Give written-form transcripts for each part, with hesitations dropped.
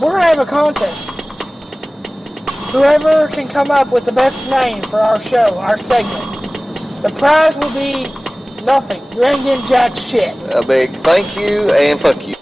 we're going to have a contest. Whoever can come up with the best name for our show, our segment, the prize will be nothing. You ain't getting jack shit. A big thank you and fuck you.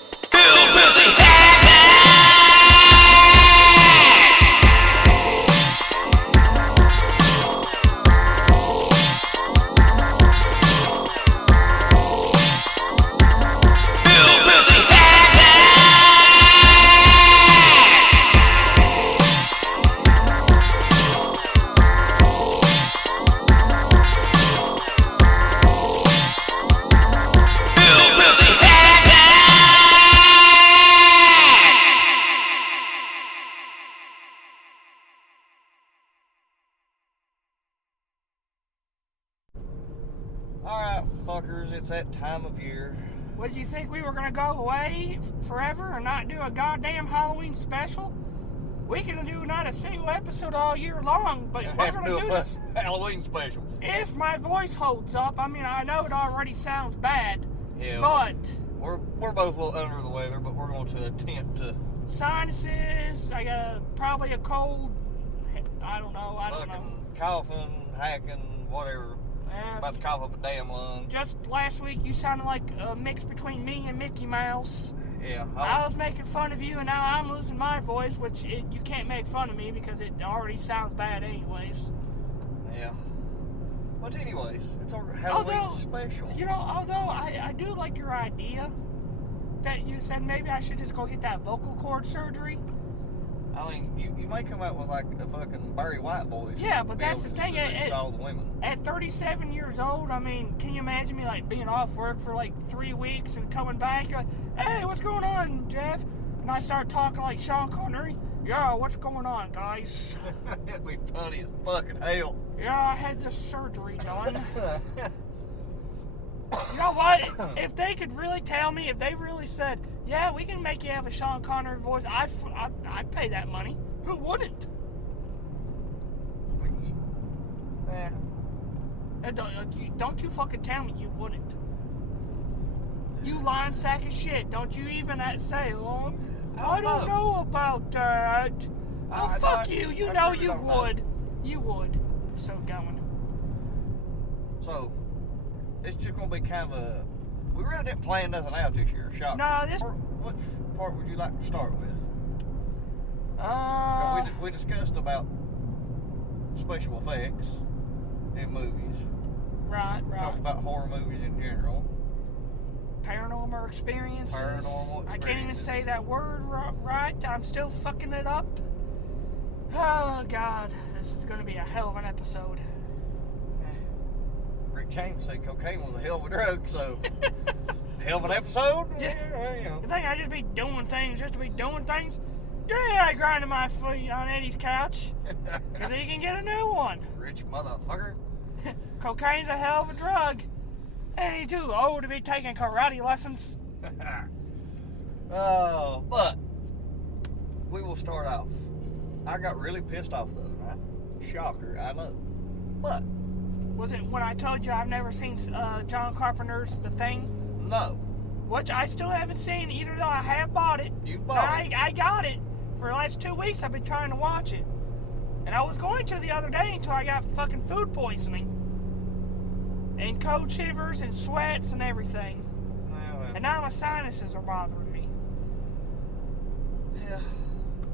Alright, fuckers, it's that time of year. What, did you think we were going to go away forever and not do a goddamn Halloween special? We can do not a single episode all year long, but we're going to do this Halloween special. if my voice holds up. I mean, I know it already sounds bad, Yeah, but we're both a little under the weather, but we're going to attempt to sinuses, I got probably a cold, I don't know. coughing, hacking, whatever. About to cough up a damn lung. Just last week, you sounded like a mix between me and Mickey Mouse. Yeah. I was making fun of you, and now I'm losing my voice, which you can't make fun of me because it already sounds bad anyways. Yeah. But anyways, it's a Halloween special. You know, although I do like your idea that you said maybe I should just go get that vocal cord surgery. I mean, you may come out with like a fucking Barry White voice. Yeah, but that's the thing. All the women. At 37 years old, I mean, can you imagine me like being off work for like 3 weeks and coming back? You're like, hey, what's going on, Jeff? And I start talking like Sean Connery. Yeah, what's going on, guys? It'd be funny as fucking hell. Yeah, I had this surgery done. You know what? If they could really tell me, if they really said, yeah, we can make you have a Sean Connery voice, I'd pay that money. Who wouldn't? Don't you fucking tell me you wouldn't. You lying sack of shit. Don't you even say, oh, I don't know about that. Oh, fuck you. You know you would. You would. So going. So, it's just going to be kind of a... We really didn't plan nothing out this year. Shop. No, What part would you like to start with? We discussed about special effects in movies. Right. Talked about horror movies in general. Paranormal experiences. I can't even say that word right. I'm still fucking it up. Oh, God. This is going to be a hell of an episode. Rick James said cocaine was a hell of a drug, so... hell of an episode? Yeah. You think I just be doing things just to be doing things? Yeah, I grinded my feet on Eddie's couch. Because he can get a new one. Rich motherfucker. Cocaine's a hell of a drug. And he's too old to be taking karate lessons. Oh, but we will start off. I got really pissed off the other night. Shocker, I know. But was it when I told you I've never seen John Carpenter's The Thing? No. Which I still haven't seen, even though I have bought it. You've bought it? I got it. For the last 2 weeks, I've been trying to watch it. And I was going to the other day until I got fucking food poisoning. And cold shivers and sweats and everything. Well. And now my sinuses are bothering me. Yeah.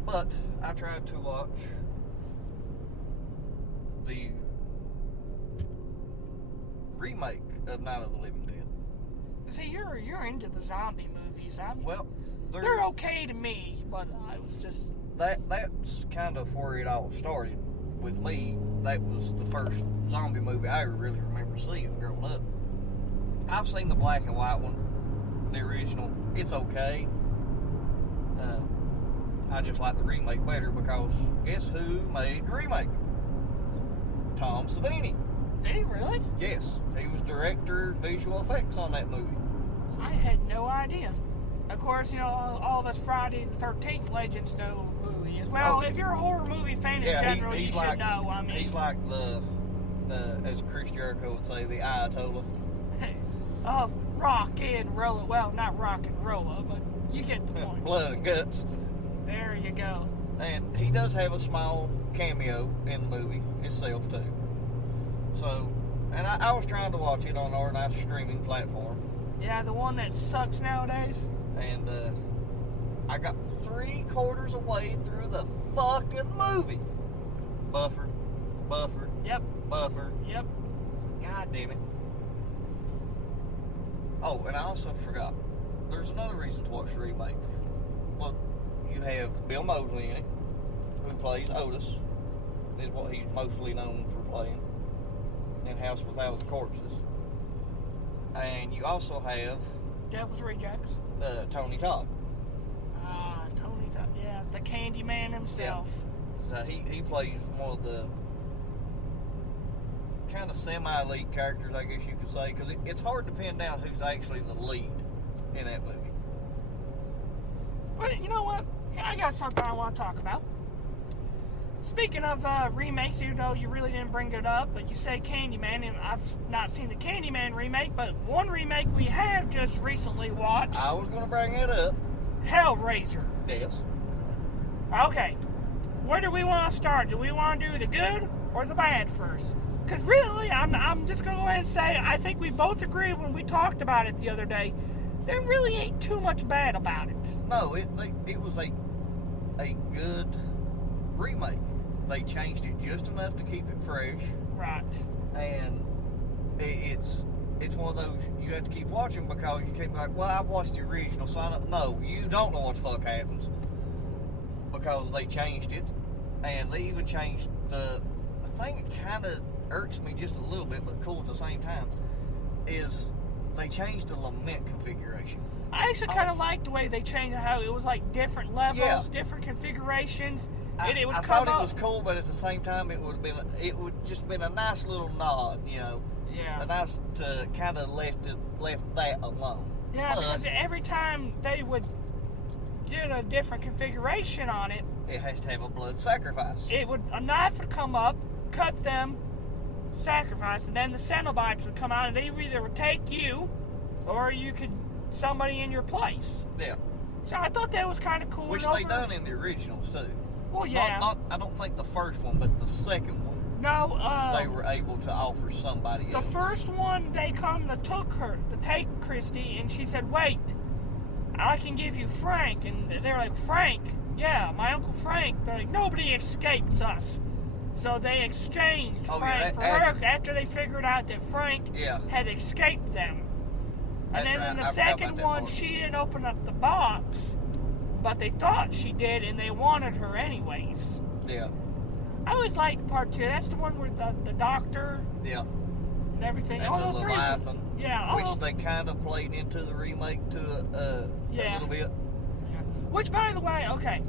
But I tried to watch the remake of Night of the Living Dead. See, you're into the zombie movies. Well, they're okay to me, but I was just... That's kind of where it all started with me. That was the first zombie movie I really remember seeing growing up. I've seen the black and white one, the original. It's okay. I just like the remake better because guess who made the remake? Tom Savini. Did he really? Yes, he was director, visual effects on that movie. I had no idea. Of course, you know, all of us Friday the 13th legends know who he is. Well, if you're a horror movie fan in general, you should know. I mean, he's like the as Chris Jericho would say, the Ayatollah of rock and roll. Well, not rock and roll, but you get the point. Blood and guts. There you go. And he does have a small cameo in the movie itself, too. So, and I was trying to watch it on our nice streaming platform. Yeah, the one that sucks nowadays. And I got 3/4 away through the fucking movie. Buffer. Yep. Buffer. Yep. God damn it. Oh, and I also forgot. There's another reason to watch the remake. Well, you have Bill Moseley in it, who plays Otis, is what he's mostly known for playing in House with Thousand Corpses. And you also have Devil's Rejects. Tony Todd. Tony Todd. Yeah, the Candyman himself. Yeah. So he plays one of the kind of semi-lead characters, I guess you could say, because it's hard to pin down who's actually the lead in that movie. But you know what? I got something I want to talk about. Speaking of remakes, even though you really didn't bring it up, but you say Candyman, and I've not seen the Candyman remake, but one remake we have just recently watched. I was going to bring it up. Hellraiser. Yes. Okay. Where do we want to start? Do we want to do the good or the bad first? Because really, I'm just going to go ahead and say, I think we both agreed when we talked about it the other day, there really ain't too much bad about it. No, it was a good remake. They changed it just enough to keep it fresh. Right. And it's one of those you have to keep watching because you keep like, well, I watched the original, so I don't. No, you don't know what the fuck happens because they changed it, and they even changed the thing that kind of irks me just a little bit, but cool at the same time, is they changed the lament configuration. I actually kind of liked the way they changed it, how it was like different levels, different configurations. I thought it was cool, but at the same time, it would just been a nice little nod, you know. Yeah. A nice to kind of left that alone. Yeah, but because every time they would get a different configuration on it, it has to have a blood sacrifice. A knife would come up, cut them, sacrifice, and then the Cenobites would come out, and they either would take you, or you could somebody in your place. Yeah. So I thought that was kind of cool. Which they done in the originals too. Well, yeah. Not I don't think the first one, but the second one. No. They were able to offer somebody else. The first one, they come to take Christy, and she said, "Wait, I can give you Frank." And they're like, "Frank? Yeah, my Uncle Frank." They're like, "Nobody escapes us." So they exchanged Frank for her after they figured out that Frank had escaped them. And then in the second one, she didn't open up the box, but they thought she did, and they wanted her anyways. Yeah. I always liked part 2. That's the one where the doctor and everything. And all the three. Leviathan. Yeah. Which they kind of played into the remake to a little bit. Yeah. Which, by the way, okay,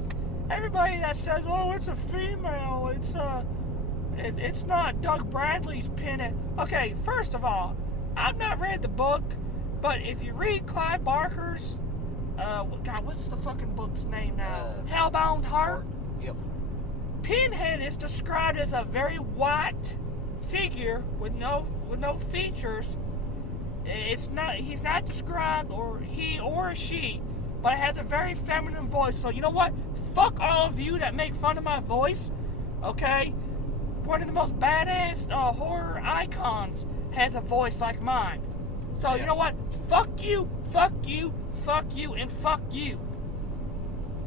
everybody that says, "Oh, it's a female," it's not Doug Bradley's Pinhead. Okay, first of all, I've not read the book, but if you read Clive Barker's, God, what's the fucking book's name now? Hellbound Heart. Yep. Pinhead is described as a very white figure with no features. He's not described, or he or she, but it has a very feminine voice. So you know what? Fuck all of you that make fun of my voice. Okay, one of the most badass horror icons has a voice like mine. So you know what? Fuck you, fuck you, fuck you, and fuck you.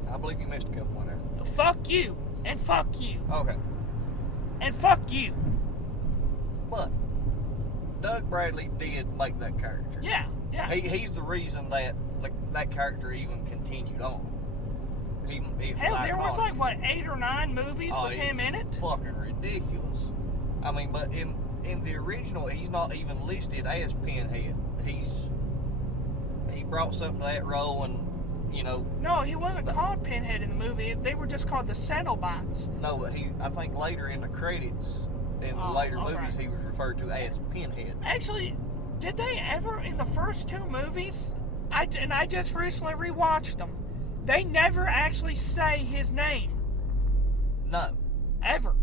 I believe you missed a couple one there. Fuck you. And fuck you. Okay. And fuck you. But Doug Bradley did make that character. Yeah. He's the reason that that character even continued on. Hell, there was like, what, 8 or 9 movies with him in it? Fucking ridiculous. I mean, but in the original, he's not even listed as Pinhead. He brought something to that role, and No, he wasn't called Pinhead in the movie. They were just called the Cenobites. No, but I think later in the credits, in the later movies, he was referred to as Pinhead. Actually, did they ever, in the first 2 movies, I just recently rewatched them, they never actually say his name. No. Ever.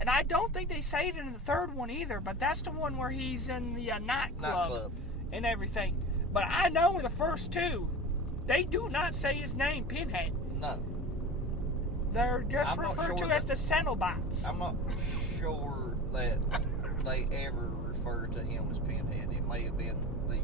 And I don't think they say it in the third one either, but that's the one where he's in the nightclub and everything. But I know in the first 2, they do not say his name, Pinhead. No. They're just I'm not referred sure to as the Cenobites. I'm not sure that they ever refer to him as Pinhead. It may have been the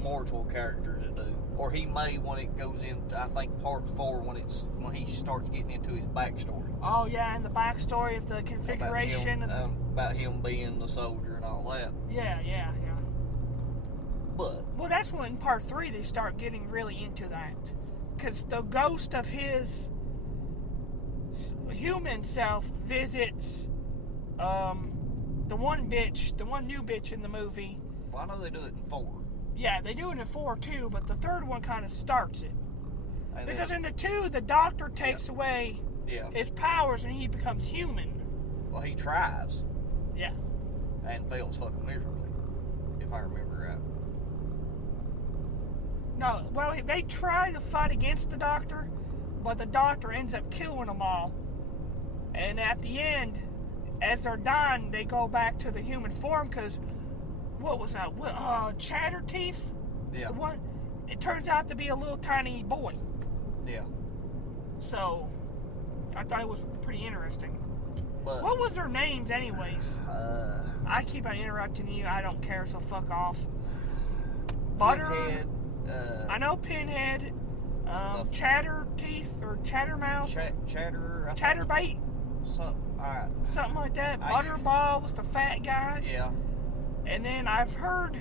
mortal character to do, or he may when it goes into, I think, part 4 when he starts getting into his backstory. Oh yeah, and the backstory of the configuration about him being the soldier and all that. Yeah. But Well, that's when in part 3 they start getting really into that, because the ghost of his human self visits the one new bitch in the movie. well, I know they do it in 4. Yeah, they do it in 4 too, but the third one kind of starts it. And Because then, in the 2, the doctor takes away his powers and he becomes human. well, he tries Yeah. and fails fucking miserably, if I remember right. No, well, they try to fight against the doctor, but the doctor ends up killing them all. And at the end, as they're dying, they go back to the human form, because what was that? Chatterteeth? Yeah. The one, it turns out to be a little tiny boy. Yeah. So, I thought it was pretty interesting. But What was their names, anyways? I keep on interrupting you. I don't care, so fuck off. Butter. Pinhead, I know Pinhead. Chatterteeth or Chattermouth. Chatterer. I think Chatterbait. Something like that. Butterball was the fat guy. Yeah. And then I've heard.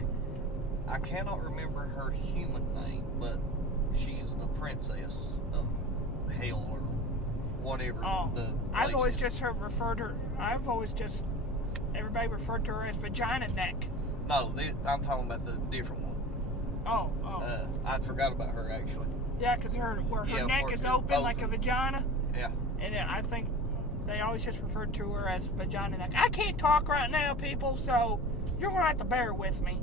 I cannot remember her human name, but she's the princess of hell or whatever. Oh, the I've always place is. just everybody referred to her as Vagina Neck. No, I'm talking about the different one. Oh. I forgot about her actually. Yeah, because her neck is open like a vagina. Yeah. And I think they always just referred to her as Vagina Neck. I can't talk right now, people, so you're going to have to bear with me.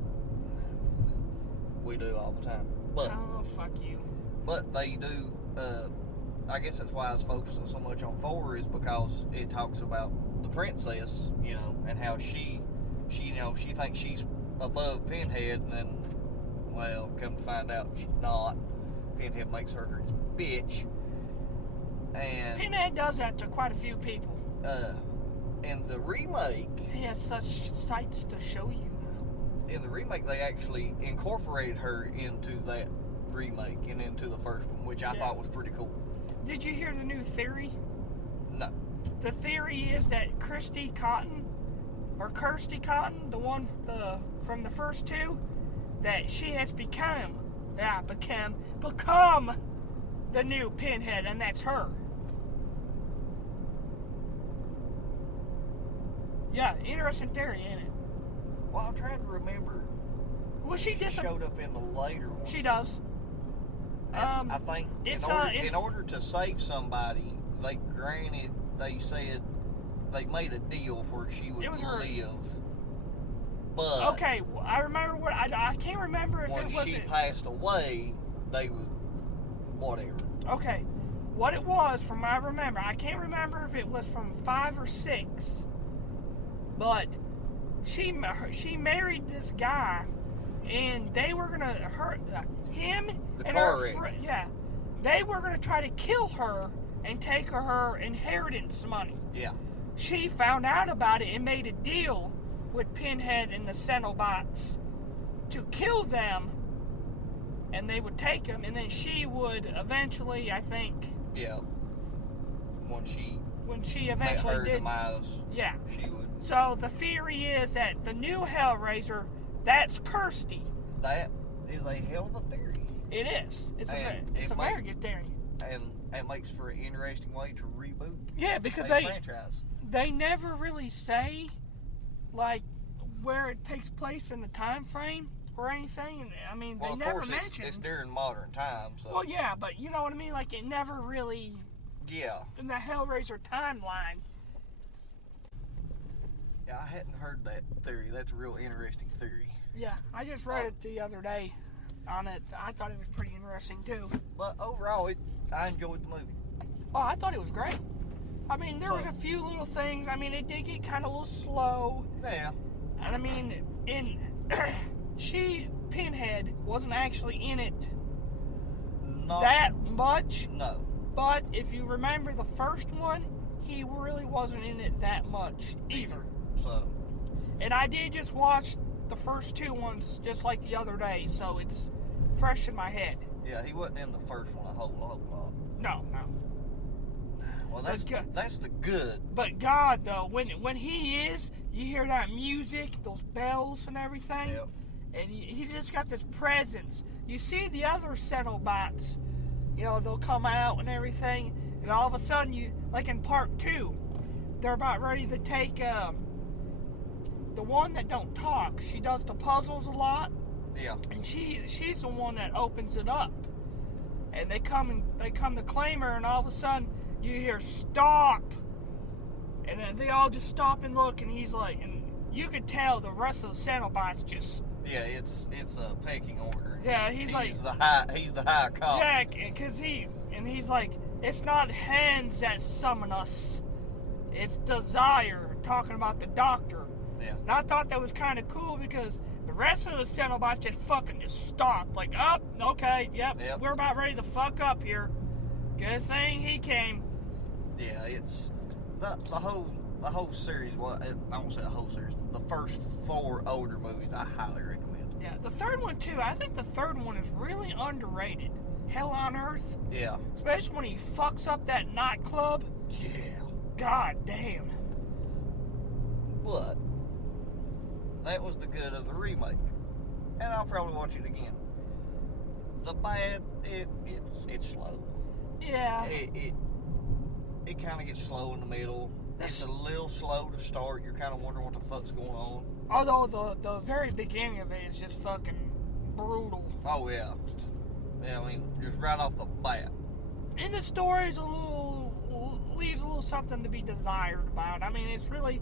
We do all the time. But Oh, fuck you. But they do, I guess that's why I was focusing so much on 4, is because it talks about the princess, and how she thinks she's above Pinhead, and then, well, come to find out she's not. Pinhead makes her his bitch. And Pinhead does that to quite a few people. in the remake, He has such sights to show you. they actually incorporated her into that remake and into the first one, which I thought was pretty cool. Did you hear the new theory? No. The theory is that Kirsty Cotton, the one from the first 2, that she has become the new Pinhead, and that's her. Yeah, interesting theory, ain't it? Well, I'm trying to remember. Well, she showed up in the later one. She does. I think in order to save somebody, they said they made a deal where she would live. But okay, I remember what I can't remember if when she passed away, they would whatever. Okay, what it was from I remember, I can't remember if it was from 5 or 6, but she married this guy, and they were gonna him The and car her wreck. they were gonna try to kill her and take her inheritance money. Yeah. She found out about it and made a deal with Pinhead and the Cenobites to kill them, and they would take him, and then she would eventually, I think. Yeah. When she met eventually her did. demise, Yeah. she would. So the theory is that the new Hellraiser, that's Kirsty. That is a hell of a theory. It is. It's a very good theory. And it makes for an interesting way to reboot. Yeah, because a franchise. They never really say like where it takes place in the time frame or anything. I mean, Well, they of never course, mention. it's during modern times. So. Well, yeah, but you know what I mean. Like it never really. Yeah. In the Hellraiser timeline. Yeah, I hadn't heard that theory. That's a real interesting theory. Yeah, I just read it the other day on it. I thought it was pretty interesting too. But overall, I enjoyed the movie. Oh, I thought it was great. I mean, there was a few little things. I mean, it did get kind of a little slow. Yeah. And I mean, Pinhead wasn't actually in it Not that much. No. But if you remember the first one, he really wasn't in it that much either. So, and I did just watch the first 2 ones just like the other day, so it's fresh in my head. Yeah, he wasn't in the first one a whole lot. No. Well, that's the good. But God, though, when he is, you hear that music, those bells and everything, Yep. and he's just got this presence. You see the other Cenobites, they'll come out and everything, and all of a sudden, like in part 2, they're about ready to take the one that don't talk. She does the puzzles a lot. Yeah. And she's the one that opens it up. And they come to claim her, and all of a sudden you hear stop. And then they all just stop and look, and he's like, and you could tell the rest of the Cenobites just. Yeah, it's a pecking order. Yeah, he's like he's the high cop. Yeah, because he's like, it's not hands that summon us, it's desire. Talking about the doctor. Yeah. And I thought that was kind of cool because the rest of the Cenobites just stopped. Like, okay, yep, we're about ready to fuck up here. Good thing he came. Yeah, it's the whole series. Well, I won't say the whole series. The first 4 older movies, I highly recommend. Yeah, the third one too. I think the third one is really underrated. Hell on Earth. Yeah. Especially when he fucks up that nightclub. Yeah. God damn. But that was the good of the remake, and I'll probably watch it again. The bad, it's slow. Yeah. It kind of gets slow in the middle. It's a little slow to start. You're kind of wondering what the fuck's going on. Although the very beginning of it is just fucking brutal. Oh yeah. Yeah, I mean, just right off the bat. And the story's leaves a little something to be desired about. I mean, it's really,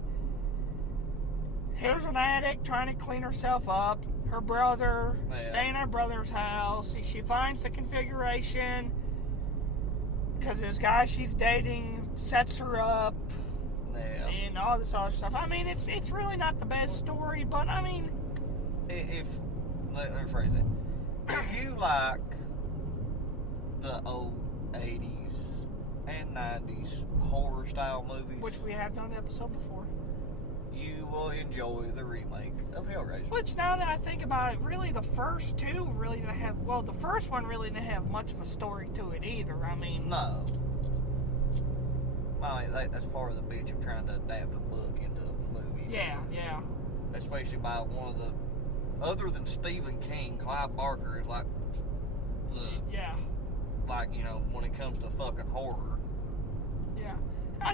here's an addict trying to clean herself up. Her brother, staying at her brother's house. She finds the configuration because this guy she's dating sets her up. Yeah. And all this other stuff. I mean, it's really not the best story, but I mean, let me phrase it. If you like the old 80s and 90s horror style movies, which we have done an episode before, you will enjoy the remake of Hellraiser. Which, now that I think about it, really the first two really didn't have, well, the first one really didn't have much of a story to it either. I mean, no. I mean, that's part of the bitch of trying to adapt a book into a movie. Yeah. Especially by one of the, other than Stephen King, Clive Barker is like the, like, when it comes to fucking horror. Yeah.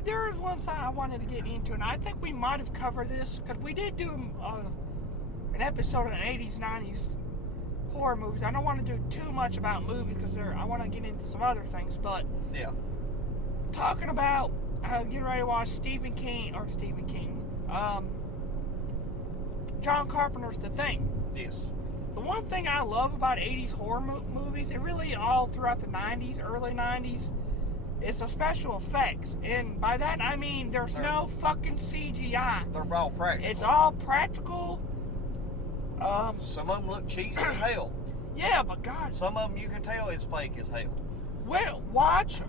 There was one side I wanted to get into, and I think we might have covered this, because we did do an episode on 80s, 90s horror movies. I don't want to do too much about movies, because I want to get into some other things, but talking about getting ready to watch John Carpenter's The Thing. Yes. The one thing I love about 80s horror movies, and really all throughout the 90s, early 90s, is the special effects. And by that I mean there's no fucking CGI. They're all practical. It's all practical. Some of them look cheesy as hell. Yeah, but God. Some of them you can tell it's fake as hell. Well, watch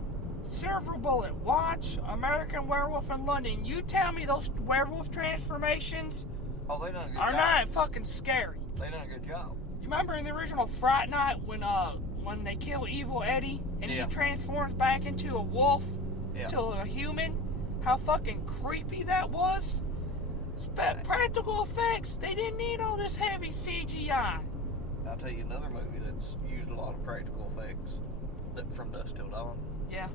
Silver Bullet. Watch American Werewolf in London. You tell me those werewolf transformations they done a good are job. not fucking scary. They done a good job. You remember in the original Fright Night when they kill Evil Eddie and he transforms back into a wolf to a human? How fucking creepy that was? Practical effects. They didn't need all this heavy CGI. I'll tell you another movie that's used a lot of practical effects, From Dusk Till Dawn. Yeah.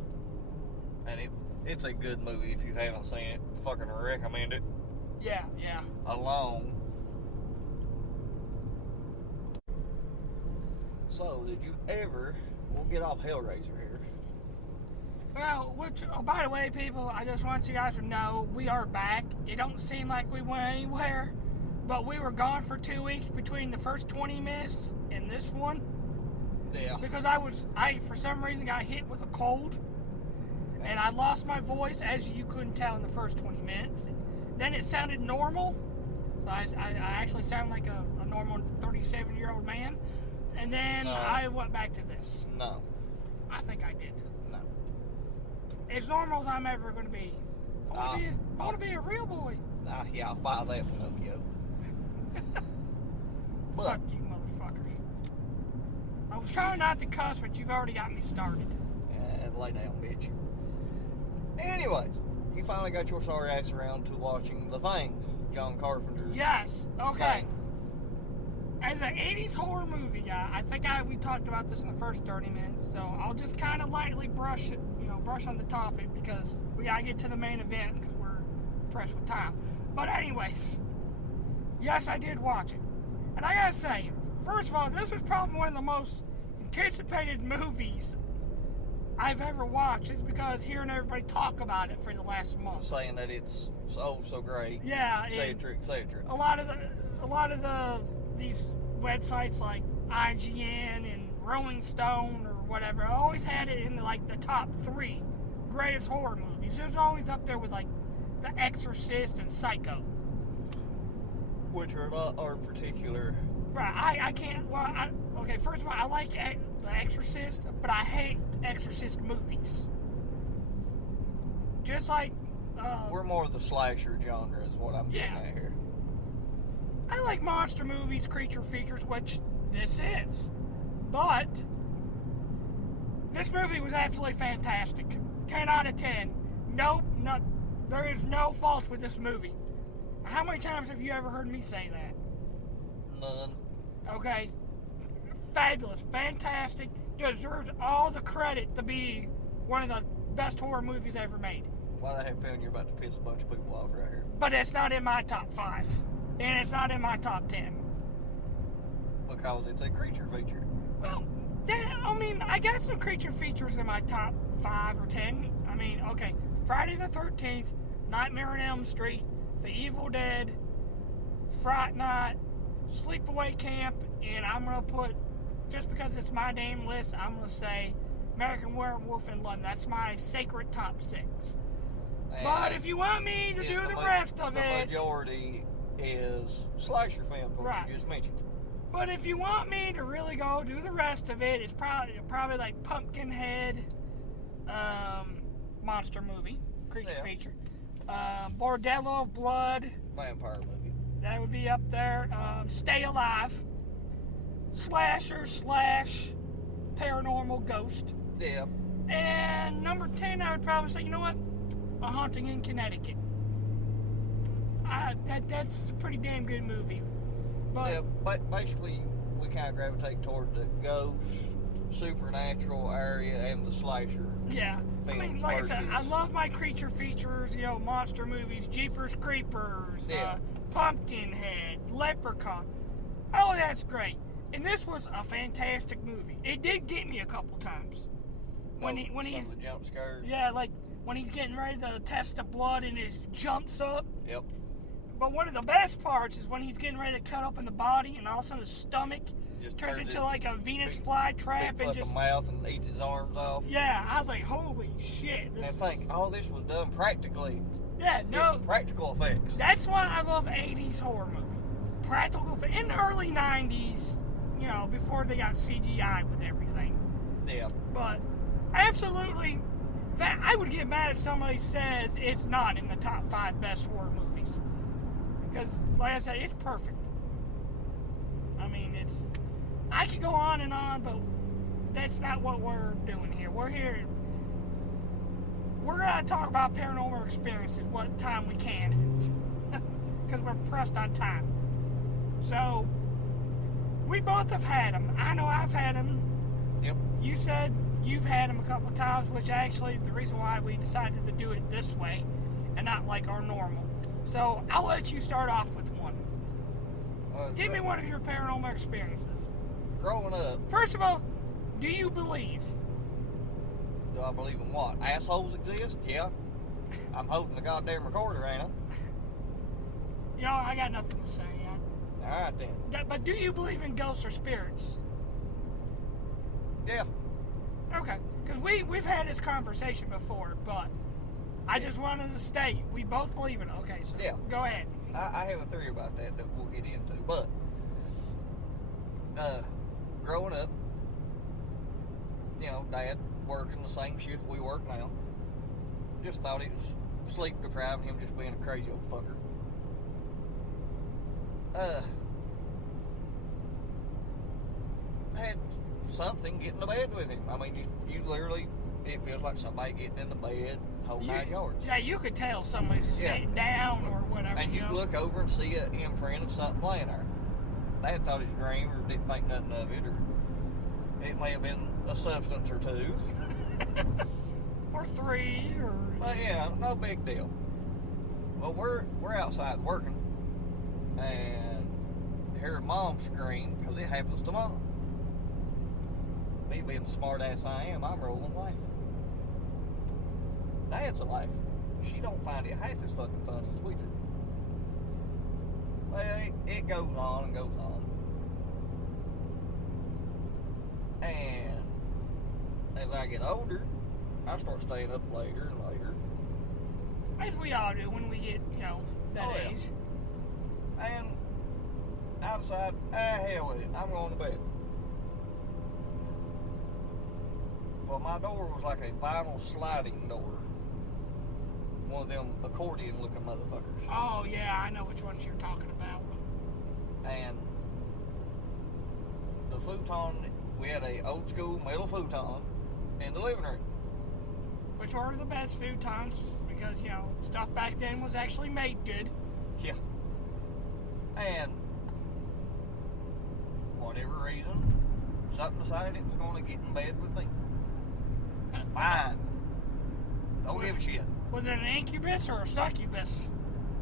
And it's a good movie if you haven't seen it. Fucking recommend it. Yeah. Alone. So, did you ever... We'll get off Hellraiser here. Well, by the way, people, I just want you guys to know we are back. It don't seem like we went anywhere, but we were gone for 2 weeks between the first 20 minutes and this one. Yeah. Because I for some reason got hit with a cold, and I lost my voice, as you couldn't tell in the first 20 minutes. Then it sounded normal, so I actually sound like a normal 37-year-old man. And then I went back to this. No. I think I did. No. as normal as I'm ever going to be. I want to be a real boy. Yeah, I'll buy that, Pinocchio. But, fuck you, motherfuckers. I was trying not to cuss, but you've already got me started. lay down, bitch. Anyways, you finally got your sorry ass around to watching The Thing, John Carpenter's. Yes, okay. Thing. As an 80s horror movie guy, I think we talked about this in the first 30 minutes, so I'll just kind of lightly brush on the topic because we gotta get to the main event because we're pressed with time. But anyways, yes, I did watch it. And I gotta say, first of all, this was probably one of the most anticipated movies I've ever watched. It's because hearing everybody talk about it for the last month. Saying that it's so great. Yeah. Say a trick. A lot of these websites like IGN and Rolling Stone or whatever always had it in the top 3 greatest horror movies. It was always up there with The Exorcist and Psycho. Which are not our particular. Right, I can't. Well, okay, first of all, I like The Exorcist, but I hate Exorcist movies. Just like. We're more of the slasher genre, is what I'm getting at here. I like monster movies, creature features, which this is. But this movie was absolutely fantastic. 10 out of 10. Nope, there is no fault with this movie. How many times have you ever heard me say that? None. Okay. Fabulous. Fantastic. Deserves all the credit to be one of the best horror movies ever made. Well, I have a feeling you're about to piss a bunch of people off right here. But it's not in my top 5. And it's not in my top 10. Because it's a creature feature. Well, I got some creature features in my top 5 or 10. Okay. Friday the 13th, Nightmare on Elm Street, The Evil Dead, Fright Night, Sleepaway Camp, and I'm going to put, just because it's my name list, I'm going to say American Werewolf in London. That's my sacred top 6. And but if you want me to do the rest of it... The majority is slasher films, which you just mentioned. But if you want me to really go do the rest of it, it's probably like Pumpkinhead, monster movie, creature feature. Bordello of Blood. Vampire movie. That would be up there. Stay Alive. Slasher / Paranormal Ghost. Yeah. And number 10, I would probably say, you know what? A Haunting in Connecticut. That's a pretty damn good movie. But yeah, but basically, we kind of gravitate toward the ghost, supernatural area, and the slasher. Yeah. Like I said, I love my creature features, monster movies, Jeepers Creepers, Pumpkinhead, Leprechaun. Oh, that's great. And this was a fantastic movie. It did get me a couple times. When he's the jump scares. Yeah, like when he's getting ready to test the blood and it jumps up. Yep. But one of the best parts is when he's getting ready to cut open the body and all of a sudden his stomach just turns into like a Venus flytrap and just mouth and eats his arms off. Yeah, I was like, holy shit! All this was done practically. Yeah, no practical effects. That's why I love 80s horror movie. Practical effects. In the early 90s, before they got CGI with everything. Yeah. But absolutely, in fact, I would get mad if somebody says it's not in the top 5 best horror movies. Because, like I said, it's perfect. I could go on and on, but that's not what we're doing here. We're going to talk about paranormal experiences what time we can. Because we're pressed on time. So, we both have had them. I know I've had them. Yep. You said you've had them a couple times, which actually the reason why we decided to do it this way and not like our normal. So, I'll let you start off with one. Give me one of your paranormal experiences. Growing up. First of all, do you believe? Do I believe in what? Assholes exist? Yeah. I'm holding the goddamn recorder, ain't I? I got nothing to say. Alright then. But do you believe in ghosts or spirits? Yeah. Okay. Because we've had this conversation before, but I just wanted to state we both believe in it. Okay, so go ahead. I have a theory about that we'll get into. But, growing up, Dad working the same shift we work now. just thought it was sleep deprived, him just being a crazy old fucker. Had something getting to bed with him. I mean, you literally, it feels like somebody getting in the bed, whole 9 yards. Yeah, you could tell somebody's sitting down or whatever. And you look over and see an imprint of something laying there. They had thought it was a dream or didn't think nothing of it, or it may have been a substance or two. Or 3, or... But yeah, no big deal. Well, we're outside working, and hear Mom scream, because it happens to Mom. Me being the smart ass I am, I'm rolling laughing. Dad's a laughing. She don't find it half as fucking funny as we do. Well, it goes on and goes on. And as I get older, I start staying up later and later. As we all do when we get, that age. And I decide, hell with it, I'm going to bed. Well, my door was like a vinyl sliding door. One of them accordion looking motherfuckers. Oh, yeah, I know which ones you're talking about. And the futon, we had a old school metal futon in the living room. Which were the best futons because, stuff back then was actually made good. Yeah. And whatever reason, something decided it was going to get in bed with me. Fine. Don't give a shit. Was it an incubus or a succubus?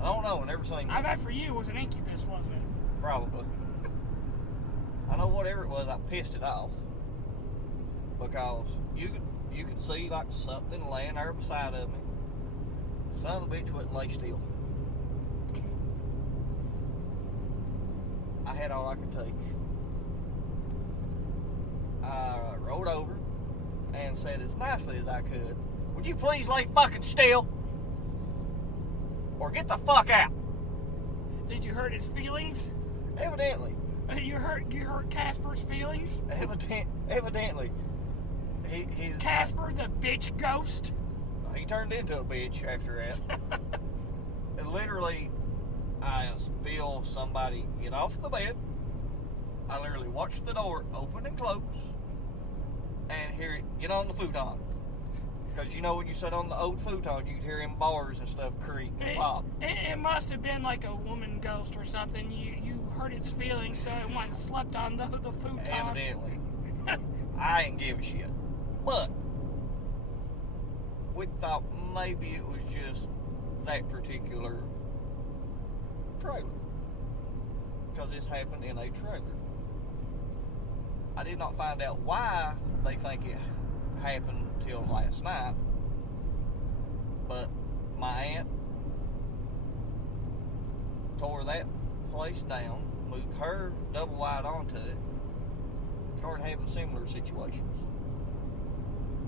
I don't know. Never seen it. I bet for you it was an incubus, wasn't it? Probably. I know whatever it was, I pissed it off. Because you could see like something laying there beside of me. Son of a bitch wouldn't lay still. I had all I could take. I rolled over and said as nicely as I could, "Would you please lay fucking still? Or get the fuck out." Did you hurt his feelings? Evidently. You hurt Casper's feelings? Evidently. Casper the bitch ghost? He turned into a bitch after that. And literally, I feel somebody get off the bed. I literally watched the door open and close and hear it get on the futon. Because when you sit on the old futons, you'd hear them bars and stuff creak and pop. It must have been like a woman ghost or something. You hurt its feelings, so it went and slept on the futon. Evidently. I ain't give a shit. But we thought maybe it was just that particular trailer. Because this happened in a trailer. I did not find out why they think it happened till last night. But my aunt tore that place down, moved her double wide onto it, started having similar situations.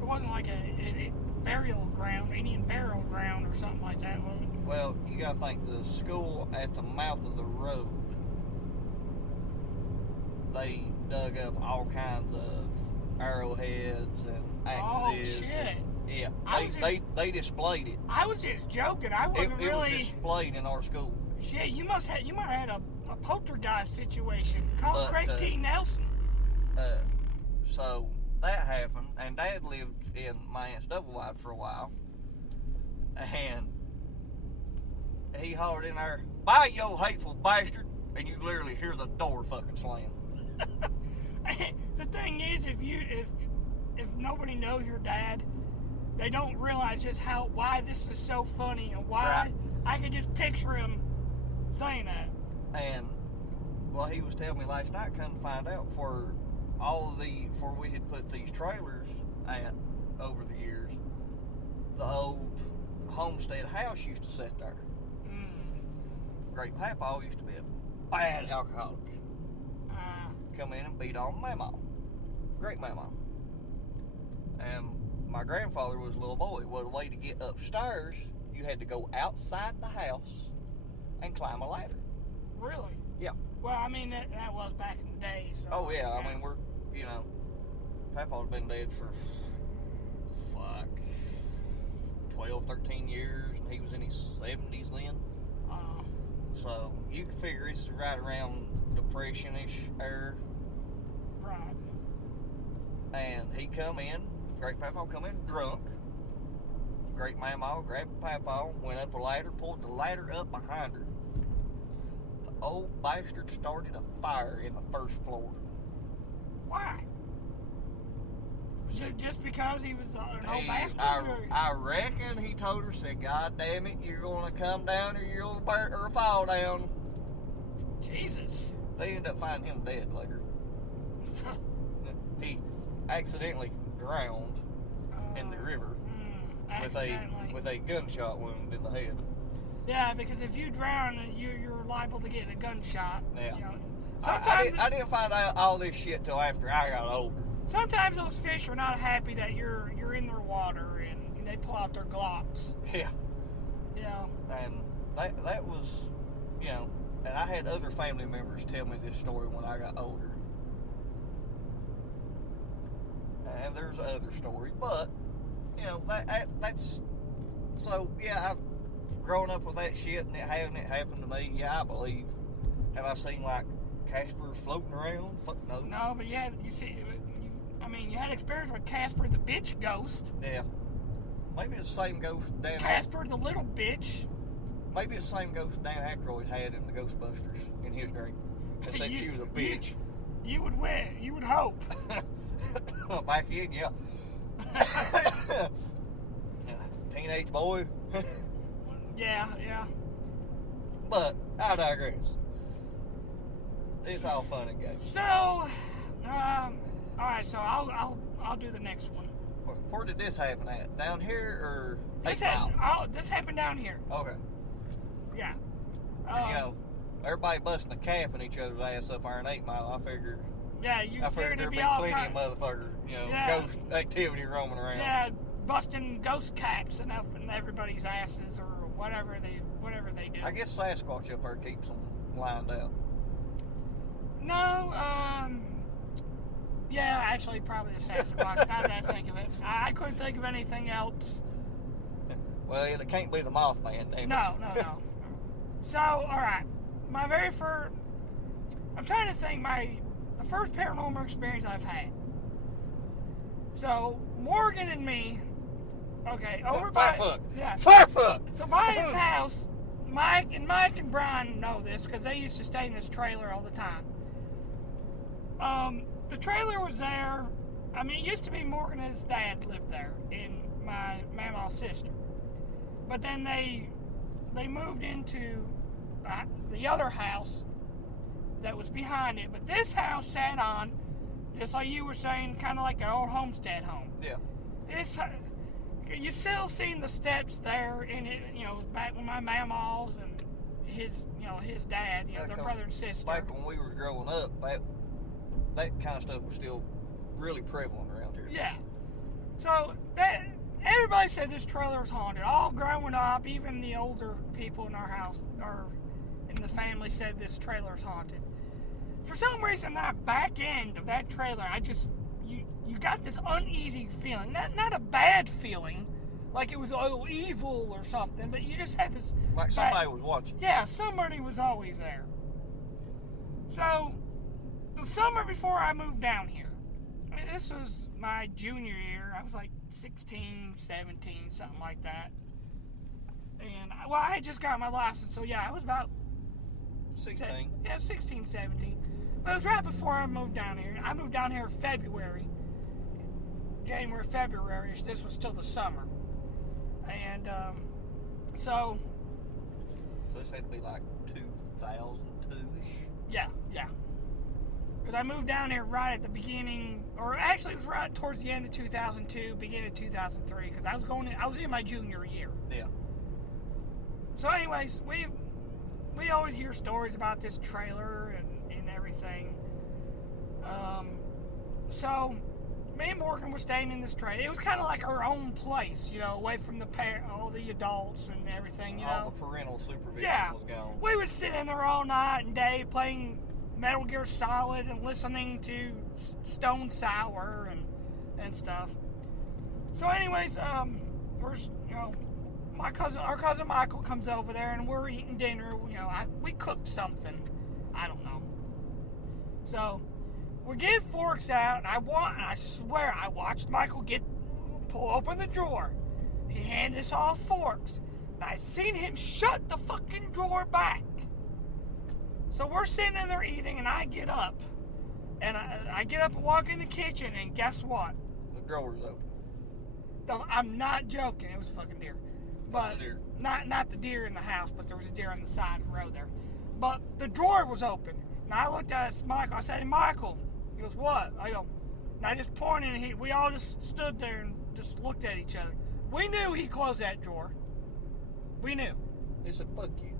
It wasn't like a burial ground, Indian burial ground or something like that, was it? Well, you gotta think the school at the mouth of the road, they dug up all kinds of arrowheads and axes. Oh, shit. Yeah, they displayed it. I was just joking. I wasn't really... It was displayed in our school. Shit, you might have had a poltergeist situation. Call Craig T. Nelson. So that happened, and Dad lived in my aunt's double wide for a while, and he hollered in there, "Bye, yo hateful bastard," and you literally hear the door fucking slam. The thing is, if nobody knows your dad, they don't realize just why this is so funny and why right. I can just picture him saying that. And well, he was telling me last night, come to find out, before we had put these trailers at over the years, the old homestead house used to sit there. Great Papa used to be a bad alcoholic. Come in and beat on Mama. Great Mama. And my grandfather was a little boy. Well, the way to get upstairs, you had to go outside the house and climb a ladder. Really? Yeah. Well, I mean, that was back in the day. So oh, yeah. I mean, Papa's been dead for, 12, 13 years, and he was in his 70s then. So you can figure this is right around Depression-ish era. Right. And he come in, Great Papa come in drunk. Great Mama grabbed Papa, went up a ladder, pulled the ladder up behind her. The old bastard started a fire in the first floor. Why? Was it just because he was an old bastard? I reckon he told her, said, God damn it, you're going to come down or you're going to burn or fall down. Jesus. They ended up finding him dead later. He accidentally drowned in the river with a gunshot wound in the head. Yeah, because if you drown, you're liable to get a gunshot. Yeah. You know. I didn't find out all this shit till after I got older. Sometimes those fish are not happy that you're in their water and they pull out their glocks. Yeah. You know. And that was, you know, and I had other family members tell me this story when I got older. And there's other stories, but you know that's so. Yeah, I've grown up with that shit, and having it happen to me. Yeah, I believe. Have I seen like Casper floating around? Fuck no. No, but yeah, you see, you had experience with Casper the bitch ghost. Yeah, maybe it's the same ghost Dan. Casper the little bitch. Maybe it's the same ghost Dan Aykroyd had in the Ghostbusters in his dream. Except she was a bitch. You would win. You would hope. Back in, yeah. Teenage boy. Yeah. But I digress. It's all fun and games. So, all right. So I'll do the next one. Where did this happen at? Down here or this happened down here. Okay. Yeah. You know, everybody busting a calf in each other's ass up there in 8 Mile. I figure. Yeah, you figured there'd it'd be be all plenty kind of motherfuckers, you know, ghost activity roaming around. Yeah, busting ghost caps and up in everybody's asses or whatever they do. I guess Sasquatch up there keeps them lined out. No, yeah, actually probably the Sasquatch. Now that I think of it, I couldn't think of anything else. Well, it can't be the Mothman, damn it. No. So, all right, my very first. I'm trying to think the first paranormal experience I've had. So Morgan and me, okay, over by Firefoot. Yeah. Firefoot. So by his house, Mike and Brian know this because they used to stay in this trailer all the time. The trailer was there. I mean, it used to be Morgan and his dad lived there, and my mama's sister. But then they moved into the other house that was behind it. But this house sat on, just like you were saying, kind of like an old homestead home. Yeah. You still seen the steps there, and it, you know, back when my mama's and his dad, their brother and sister. Back when we were growing up, that kind of stuff was still really prevalent around here. Yeah. So everybody said this trailer was haunted. All growing up, even the older people in our house or in the family said this trailer is haunted. For some reason, that back end of that trailer, you got this uneasy feeling. Not a bad feeling, like it was evil or something, but you just had this... Like somebody was watching. Yeah, somebody was always there. So, the summer before I moved down here, this was my junior year. I was like 16, 17, something like that. And, I had just got my license, so yeah, I was about... 16. 16, 17. But it was right before I moved down here. I moved down here in February. January, February. This was still the summer. And, so this had to be like 2002-ish? Yeah. Because I moved down here right at the beginning, or actually it was right towards the end of 2002, beginning of 2003, because I was in my junior year. Yeah. So anyways, we always hear stories about this trailer and everything. So me and Morgan were staying in this trailer. It was kind of like our own place, away from all the adults and everything, All the parental supervision was gone. We would sit in there all night and day playing Metal Gear Solid and listening to Stone Sour and stuff. So anyways, we're our cousin Michael comes over there, and we're eating dinner. You know, we cooked something. I don't know. So we get forks out, and I swear I watched Michael pull open the drawer. He handed us all forks, and I seen him shut the fucking drawer back. So we're sitting in there eating, and I get up. And I get up and walk in the kitchen, and guess what? The drawer's open. I'm not joking. It was a fucking deer. But not the deer in the house, but there was a deer on the side of the road there. But the drawer was open. And I looked at Michael. I said, "Hey, Michael." He goes, "What?" I go, and I just pointed, and we all just stood there and just looked at each other. We knew he closed that drawer. We knew. He said, "Fuck you."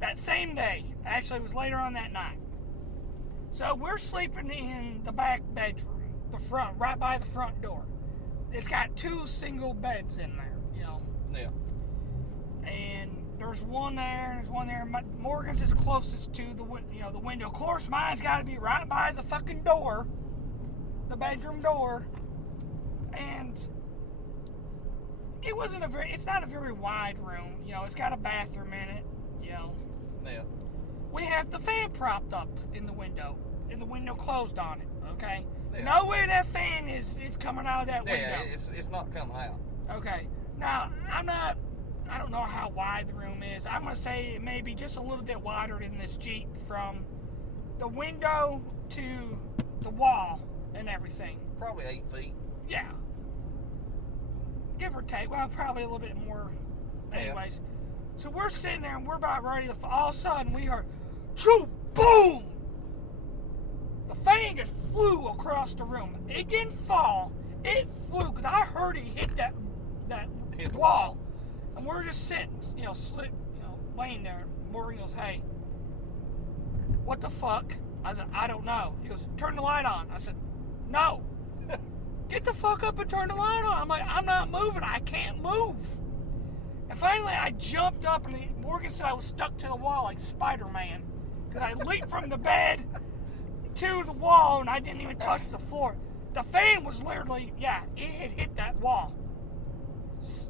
That same day, actually it was later on that night. So we're sleeping in the back bedroom, right by the front door. It's got 2 single beds in there, you know. Yeah. And there's one there, and there's one there. Morgan's is closest to the window. Of course, mine's got to be right by the fucking door, the bedroom door. And it's not a very wide room, you know. It's got a bathroom in it, you know. Yeah. We have the fan propped up in the window, and the window closed on it, okay? Yeah. No way that fan is coming out of that window. Yeah, it's not coming out. Okay. Now, I don't know how wide the room is. I'm going to say it may be just a little bit wider than this Jeep from the window to the wall and everything. Probably 8 feet. Yeah. Give or take. Well, probably a little bit more. Anyways. Yeah. So we're sitting there and we're about ready to all of a sudden we heard, choo, boom! The fan just flew across the room. It didn't fall. It flew because I heard it hit that wall. And we're just sitting, laying there. Morgan goes, "Hey, what the fuck?" I said, "I don't know." He goes, "Turn the light on." I said, "No." "Get the fuck up and turn the light on." I'm like, "I'm not moving. I can't move." And finally, I jumped up, and Morgan said I was stuck to the wall like Spider-Man. Because I leaped from the bed to the wall, and I didn't even touch the floor. The fan was literally, it had hit that wall.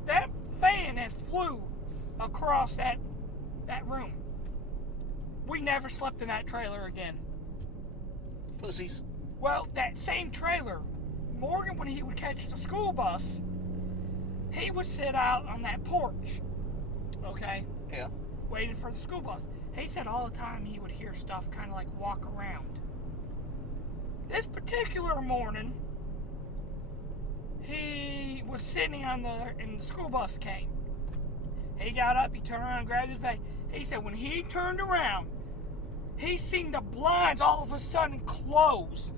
That fan had flew across that room. We never slept in that trailer again. Pussies. Well, that same trailer, Morgan, when he would catch the school bus, he would sit out on that porch, okay? Yeah. Waiting for the school bus. He said all the time he would hear stuff kind of like walk around. This particular morning, he was sitting and the school bus came. He got up, he turned around, grabbed his bag. He said when he turned around, he seen the blinds all of a sudden close.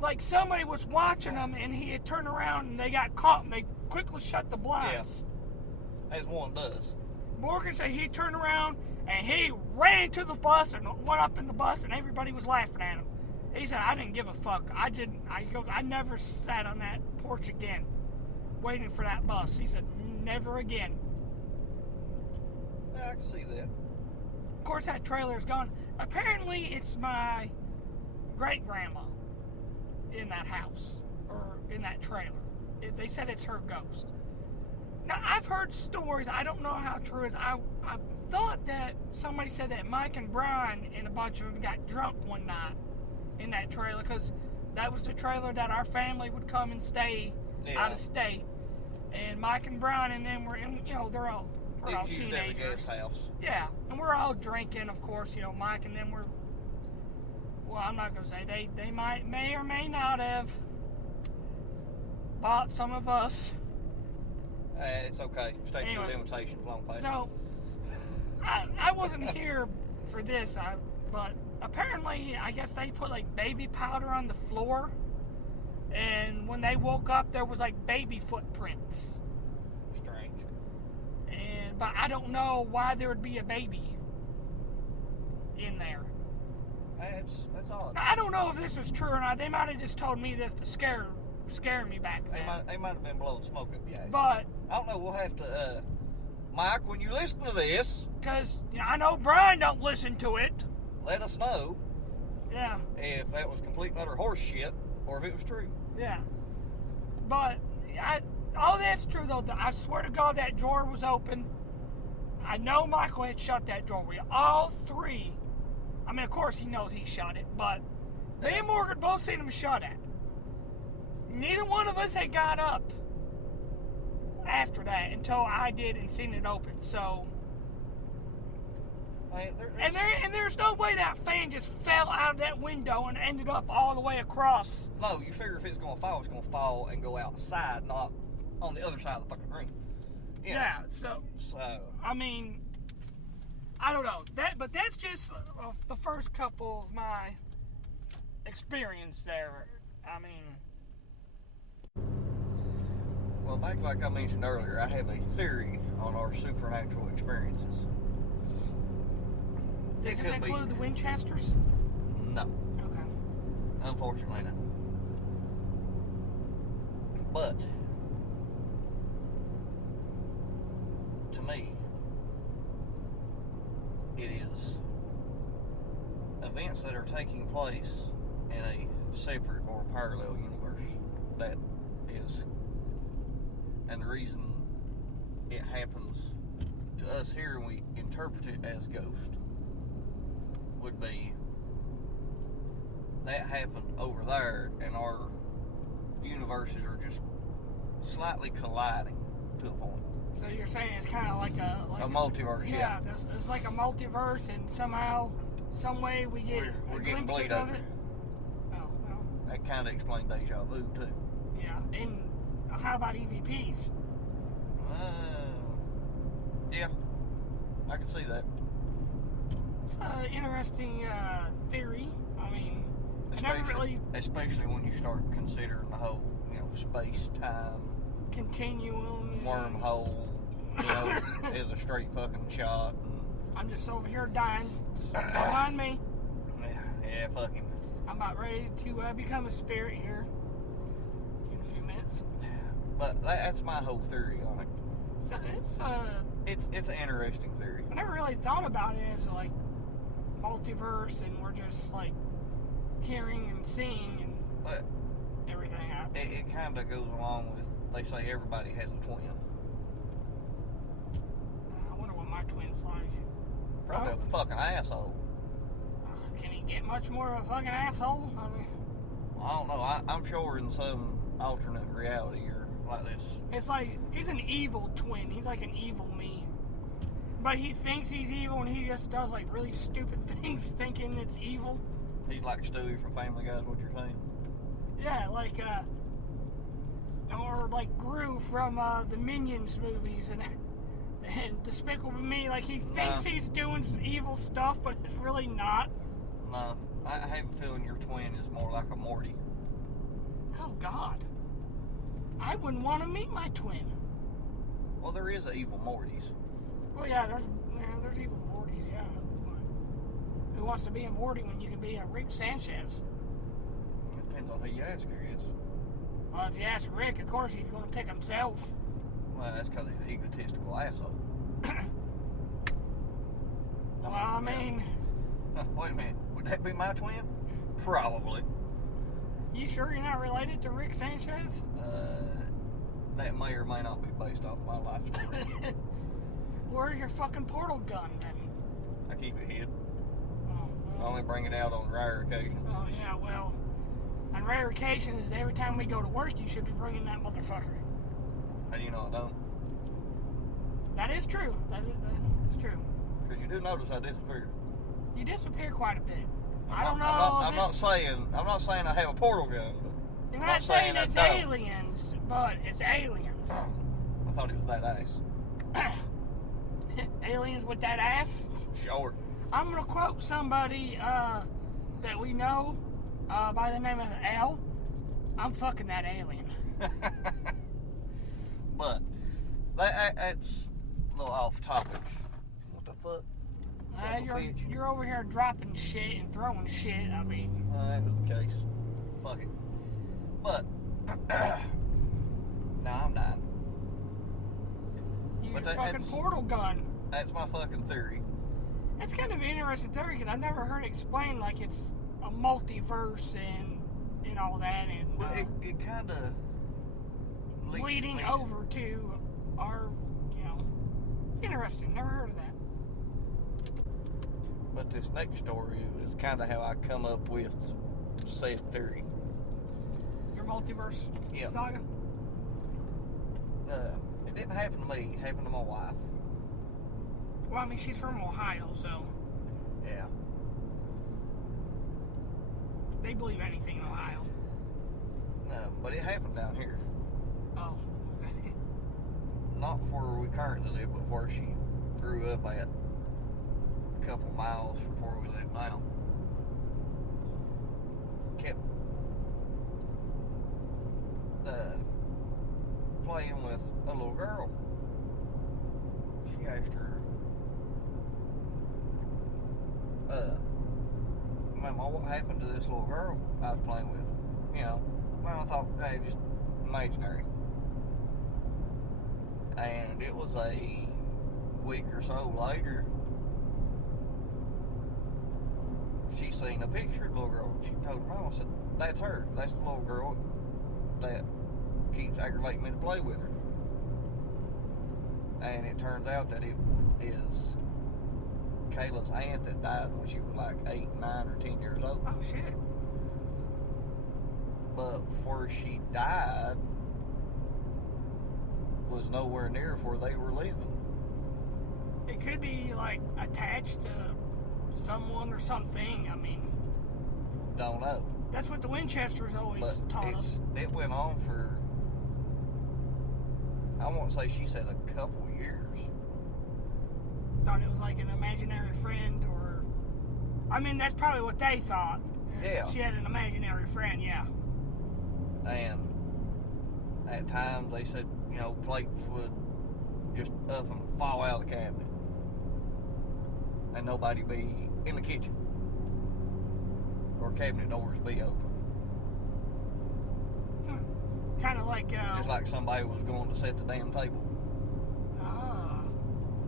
Like somebody was watching them and he had turned around and they got caught and they quickly shut the blinds. Yeah. As one does. Morgan said he turned around and he ran to the bus and went up in the bus and everybody was laughing at him. He said, "I didn't give a fuck. I never sat on that porch again waiting for that bus." He said, "Never again." Yeah, I can see that. Of course, that trailer is gone. Apparently, it's my great-grandma in that house or in that trailer. They said it's her ghost. Now, I've heard stories. I don't know how true it is. I thought that somebody said that Mike and Brian and a bunch of them got drunk one night in that trailer because that was the trailer that our family would come and stay out of state. And Mike and Brian and them were in, we're all teenagers. House. Yeah, and we're all drinking, of course. Mike and them were. Well, I'm not gonna say they may or may not have bought some of us. It's okay. Statute of limitations, long pay. So, I wasn't here for this, but apparently, I guess they put like baby powder on the floor, and when they woke up, there was like baby footprints. Strange. But I don't know why there would be a baby in there. That's odd. Now, I don't know if this is true or not. They might have just told me this to scare me back then. They might have been blowing smoke up your ass. But I don't know. We'll have to, Mike, when you listen to this, because I know Brian don't listen to it. Let us know. Yeah. If that was complete and utter horse shit, or if it was true. Yeah. But all that's true though. I swear to God, that drawer was open. I know Michael had shut that door. We all three. I mean, of course he knows he shut it, but me and Morgan both seen him shut it. Neither one of us had got up after that until I did and seen it open. So, and there's no way that fan just fell out of that window and ended up all the way across. No, you figure if it's gonna fall and go outside, not on the other side of the fucking ring. Yeah. So I mean, I don't know but that's just the first couple of my experience there. I mean. Well, back like I mentioned earlier, I have a theory on our supernatural experiences. Does this include the Winchesters? No. Okay. Unfortunately not. But, to me, it is events that are taking place in a separate or parallel universe that is. And the reason it happens to us here and we interpret it as ghost would be that happened over there and our universes are just slightly colliding to a point. So you're saying it's kind of like a multiverse, yeah. It's like a multiverse, and somehow, some way we get we're getting glimpses of it. Oh, well. That kind of explains deja vu too. Yeah, and how about EVPs? Yeah, I can see that. It's an interesting theory. I mean, especially when you start considering the whole, space-time continuum, wormhole, is a straight fucking shot. I'm just over here dying. Just don't mind me. Yeah, fuck him. I'm about ready to become a spirit here in a few minutes. But that's my whole theory on it. So it's an interesting theory. I never really thought about it as like multiverse, and we're just like hearing and seeing and everything. It kind of goes along with, they say everybody has a twin. I wonder what my twin's like. Probably a fucking asshole. Can he get much more of a fucking asshole? I mean, I don't know. I'm sure in some alternate reality or like this. It's like he's an evil twin. He's like an evil me. But he thinks he's evil, and he just does like really stupid things thinking it's evil. He's like Stewie from Family Guy, is what you're saying? Yeah, like or like Gru from the Minions movies and Despicable Me. Like he thinks he's doing evil stuff, but it's really not. No, I have a feeling your twin is more like a Morty. Oh God, I wouldn't want to meet my twin. Well, there is evil Mortys. Well, yeah, there's evil Mortys. Yeah, who wants to be a Morty when you can be a Rick Sanchez? It depends on who you ask, I guess. Well, if you ask Rick, of course he's going to pick himself. Well, that's because he's an egotistical asshole. Well, I mean... Wait a minute. Would that be my twin? Probably. You sure you're not related to Rick Sanchez? That may or may not be based off my life story. Where's your fucking portal gun, then? I keep it hid. Oh, well. I only bring it out on rare occasions. Oh, yeah, well... On rare occasions, every time we go to work, you should be bringing that motherfucker. How do you know I don't? That is true. That is true. Because you do notice I disappear. You disappear quite a bit. I'm not saying I have a portal gun. But you're not saying it's aliens, but it's aliens. I thought it was that ass. Aliens with that ass? Sure. I'm going to quote somebody that we know by the name of Al. I'm fucking that alien. But that's a little off topic. What the fuck? You're over here dropping shit and throwing shit. I mean, that was the case. Fuck it. But nah, I'm dying. Use your fucking portal gun. That's my fucking theory. It's kind of an interesting theory because I've never heard it explained like it's a multiverse and all that. And well, it kind of leading over to our, it's interesting. Never heard of that. But this next story is kind of how I come up with said theory. Your multiverse saga? It didn't happen to me. It happened to my wife. Well, I mean, she's from Ohio, so... Yeah. They believe anything in Ohio. No, but it happened down here. Oh, okay. Not where we currently live, but where she grew up at. A couple miles from where we live now. Kept playing with a little girl. She asked her, Mama, what happened to this little girl I was playing with? Well, I thought, hey, just imaginary. And it was a week or so later, she seen a picture of the little girl. She told her mom, said, that's her. That's the little girl that keeps aggravating me to play with her. And it turns out that it is Kayla's aunt that died when she was like 8, 9, or 10 years old. Oh, shit. But where she died was nowhere near where they were living. It could be, like, attached to someone or something. I mean... Don't know. That's what the Winchesters always taught us. It went on for... I won't say she said a couple years. Thought it was like an imaginary friend, or... I mean, that's probably what they thought. Yeah. She had an imaginary friend, yeah. And at times they said, plates would just up and fall out of the cabinet. And nobody be in the kitchen. Or cabinet doors be open. Kind of like... just like somebody was going to set the damn table.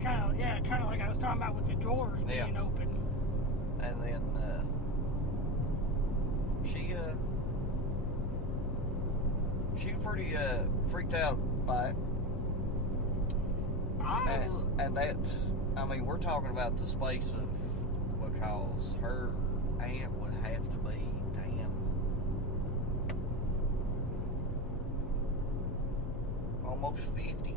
Kind of like I was talking about with the drawers being open. And then she was pretty freaked out by it. And that's, I mean, we're talking about the space of, because her aunt would have to be, almost 50.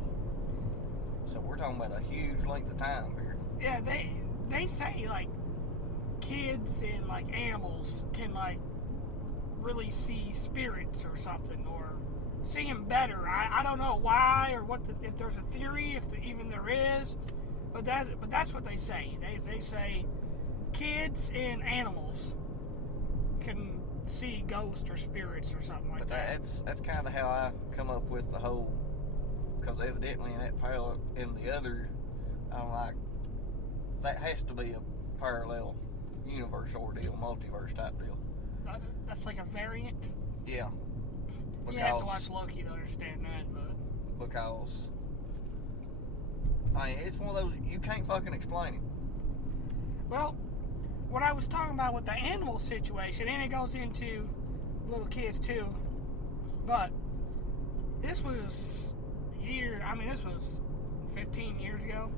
So we're talking about a huge length of time here. Yeah, they say, like, kids and, like, animals can, like, really see spirits or something, or see them better. I don't know why, or if there's a theory, if even there is, but that's what they say. They say kids and animals can see ghosts or spirits or something like that. That's kind of how I come up with the whole, because evidently in that parallel, in the other, I'm like, that has to be a parallel universe ordeal, multiverse type deal. That's like a variant? Yeah. You have to watch Loki to understand that, but... Because, I mean, it's one of those, you can't fucking explain it. Well, what I was talking about with the animal situation, and it goes into little kids too, but this was this was 15 years ago.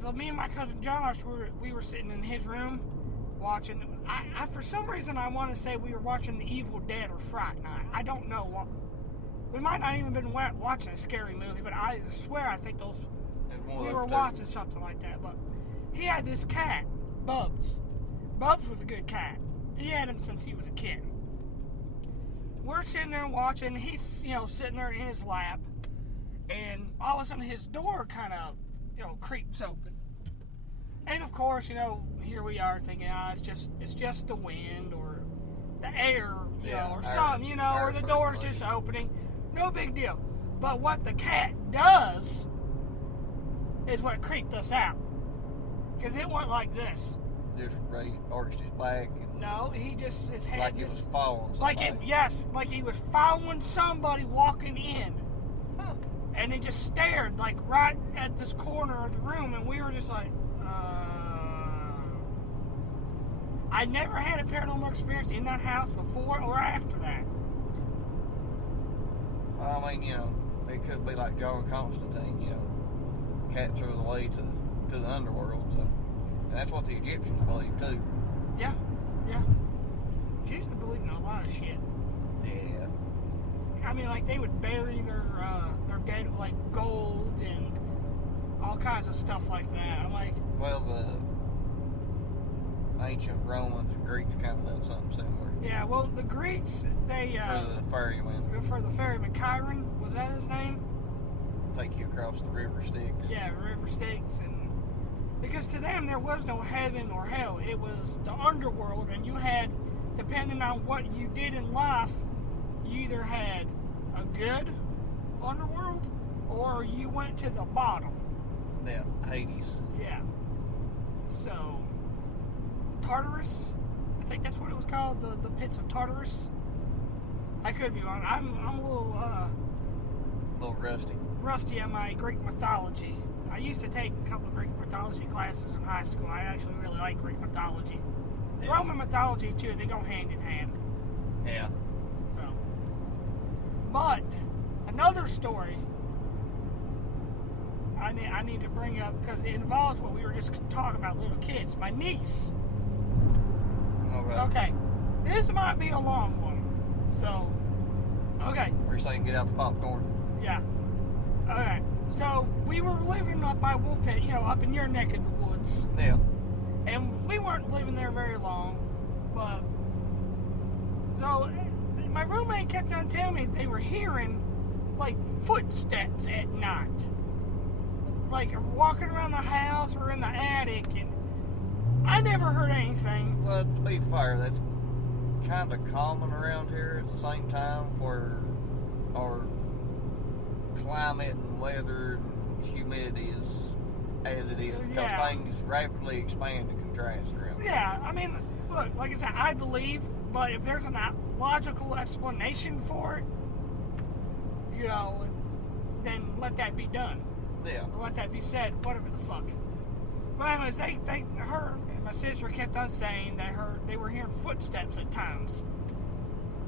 So me and my cousin Josh, we were sitting in his room watching. I for some reason I want to say we were watching The Evil Dead or Fright Night. I don't know what. We might not even been watching a scary movie, but I swear I think we were watching something like that. But he had this cat, Bubs. Bubs was a good cat. He had him since he was a kid. We're sitting there watching. He's sitting there in his lap, and all of a sudden his door kind of creeps open. And of course, here we are thinking, it's just the wind or the air, or something, or the door's just opening. No big deal. But what the cat does is what creeped us out. Because it went like this. Just arched his back. And no, his head like just... it was following somebody. Like he was following somebody walking in. Huh. And he just stared, like, right at this corner of the room, and we were just like, I never had a paranormal experience in that house before or after that. I mean, it could be like John Constantine, you know, cats are the way to the underworld. So, and that's what the Egyptians believed too. Yeah. Egyptians believed in a lot of shit. Yeah. I mean, like, they would bury their dead with, like, gold and all kinds of stuff like that. I'm like... Well, the ancient Romans and Greeks kind of done something similar. Yeah, well, the Greeks, they... for the ferryman. For the ferryman, Chiron, was that his name? Take you across the river Styx. Yeah, river Styx. And because to them, there was no heaven or hell. It was the underworld, and you had, depending on what you did in life, you either had a good underworld or you went to the bottom. Yeah, Hades. Yeah. So, Tartarus, I think that's what it was called, the pits of Tartarus. I could be wrong. I'm a little rusty on my Greek mythology. I used to take a couple of Greek mythology classes in high school. I actually really like Greek mythology. Yeah. Roman mythology too, they go hand in hand. Yeah. So. But another story I need to bring up because it involves what we were just talking about, little kids. My niece. All right. Okay. This might be a long one. So, okay. We're saying get out the popcorn. Yeah. Okay. So, we were living up by Wolf Pit, you know, up in your neck of the woods. Yeah. And we weren't living there very long, but... So, my roommate kept on telling me they were hearing, like, footsteps at night. Like, walking around the house or in the attic, and I never heard anything. Well, to be fair, that's kind of common around here at the same time for our climate and weather and humidity is as it is, because things rapidly expand and contrast around here. Yeah, I mean, look, like I said, I believe, but if there's a logical explanation for it, you know, then let that be done. Yeah. Let that be said, whatever the fuck. But anyways, her and my sister kept on saying that they were hearing footsteps at times.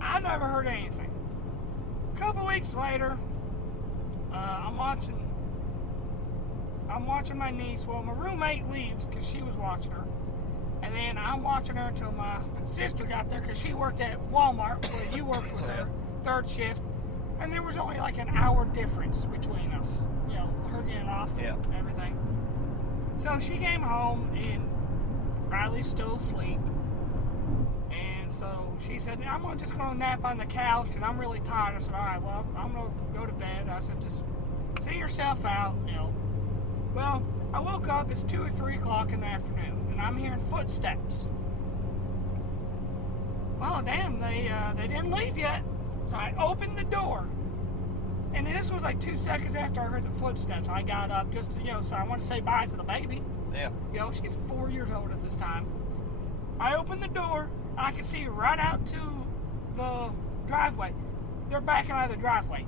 I never heard anything. A couple weeks later, I'm watching my niece. Well, my roommate leaves because she was watching her. And then I'm watching her until my sister got there because she worked at Walmart where you worked with her, third shift. And there was only like an hour difference between us. You know, her getting off and everything. So she came home and Riley's still asleep. And so she said, I'm just going to nap on the couch because I'm really tired. I said, all right, well, I'm going to go to bed. I said, just see yourself out, you know. Well, I woke up, it's 2 or 3 o'clock in the afternoon, and I'm hearing footsteps. Well, damn, they didn't leave yet. So I opened the door. And this was like 2 seconds after I heard the footsteps. I got up just to, you know, so I want to say bye to the baby. Yeah. You know, she's 4 years old at this time. I opened the door. I could see right out to the driveway. They're backing out of the driveway.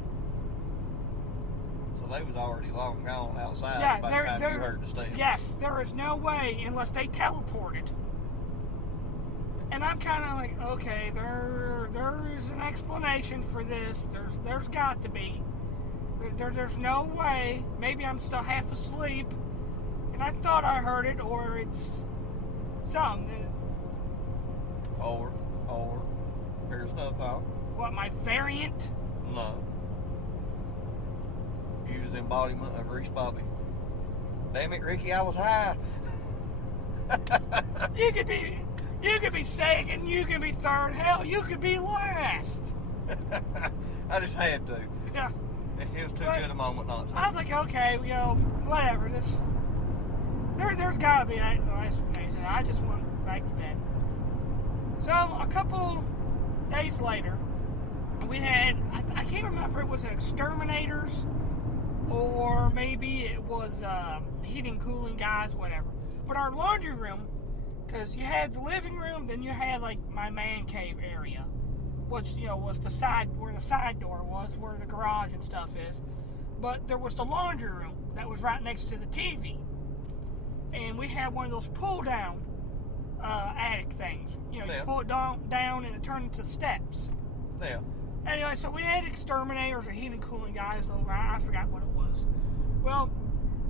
So they was already long gone outside Yeah, by the time you heard the steps. Yes, there is no way unless they teleported. And I'm kind of like, okay, there's an explanation for this. There's got to be. There's no way. Maybe I'm still half asleep, and I thought I heard it, or it's something. Or here's another thought. What, my variant? No. You was embodiment of Reese Bobby. Damn it, Ricky, I was high. You could be second, you could be third, hell, you could be last. I just had to. Yeah. It was too good a moment not to. I was like, okay, you know, whatever. There's gotta be an explanation. I just went back to bed. So a couple days later, we had, I can't remember, it was exterminators or maybe it was heating, cooling guys, whatever. But our laundry room, because you had the living room, then you had like my man cave area, which, you know, was the side, where the side door was, where the garage and stuff is. But there was the laundry room that was right next to the TV. And we had one of those pull down attic things. You know, you pull it down and it turned into steps. Yeah. Anyway, so we had exterminators or heating and cooling guys over. I forgot what it was. Well,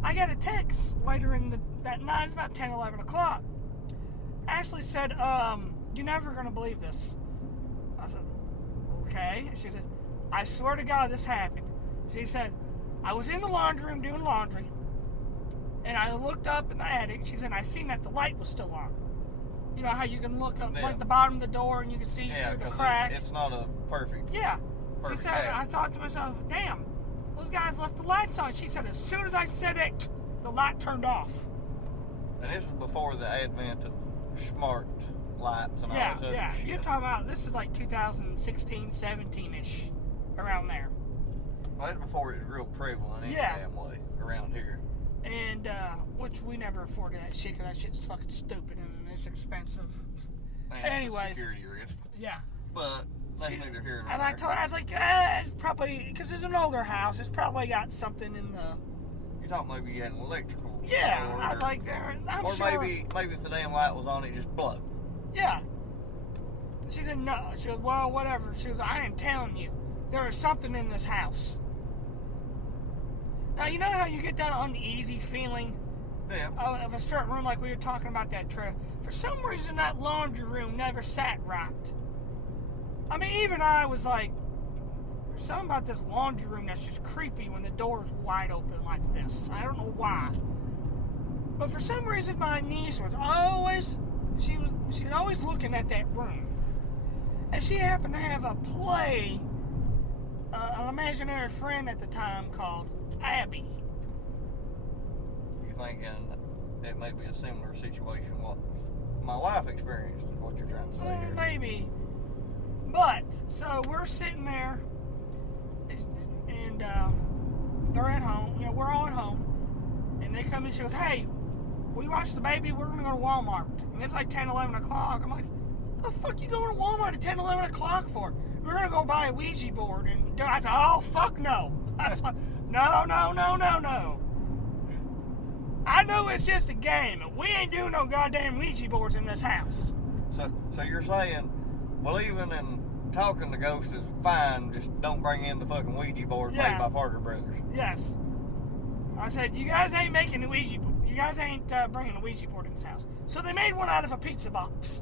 I got a text later in that night, it's about 10, 11 o'clock. Ashley said, you're never going to believe this. I said, okay. She said, I swear to God this happened. She said, I was in the laundry room doing laundry, and I looked up in the attic. She said, I seen that the light was still on. You know how you can look up like the bottom of the door and you can see through the crack? It's not a perfect. Yeah. Perfect she said, I thought to myself, damn, those guys left the lights on. She said, as soon as I said it, the light turned off. And this was before the advent of smart lights and all this other shit. You're talking about, this is like 2016, 17-ish, around there. Well, that's before it was real prevalent any damn way around here. And, which we never afforded that shit, because that shit's fucking stupid and it's expensive. And anyways. It's a security risk. Yeah. But that's neither here nor there. And I told her, I was like, it's probably, because it's an older house, it's probably got something in the... You thought maybe you had an electrical. Yeah, I was like, I'm or sure. maybe if the damn light was on, it just blew. Yeah. She said, no. She goes, well, whatever. She goes, I am telling you, there is something in this house. Now, you know how you get that uneasy feeling of a certain room, like we were talking about that trip? For some reason, that laundry room never sat right. I mean, even I was like, there's something about this laundry room that's just creepy when the door's wide open like this. I don't know why. But for some reason, my niece was always, she was always looking at that room. And she happened to have a play, an imaginary friend at the time called Abby. You thinking it may be a similar situation what my wife experienced is what you're trying to say here. Maybe. But, so we're sitting there, and they're at home. You know, we're all at home. And they come in, she goes, hey, we watch the baby, we're going to go to Walmart. And it's like 10, 11 o'clock. I'm like, the fuck you going to Walmart at 10, 11 o'clock for? We're going to go buy a Ouija board. And I said, oh, fuck no. I was like, no. I know it's just a game, but we ain't doing no goddamn Ouija boards in this house. So you're saying believing and talking to ghosts is fine, just don't bring in the fucking Ouija board made by Parker Brothers. Yes. I said, you guys ain't making the Ouija board. You guys ain't bringing a Ouija board in this house. So they made one out of a pizza box.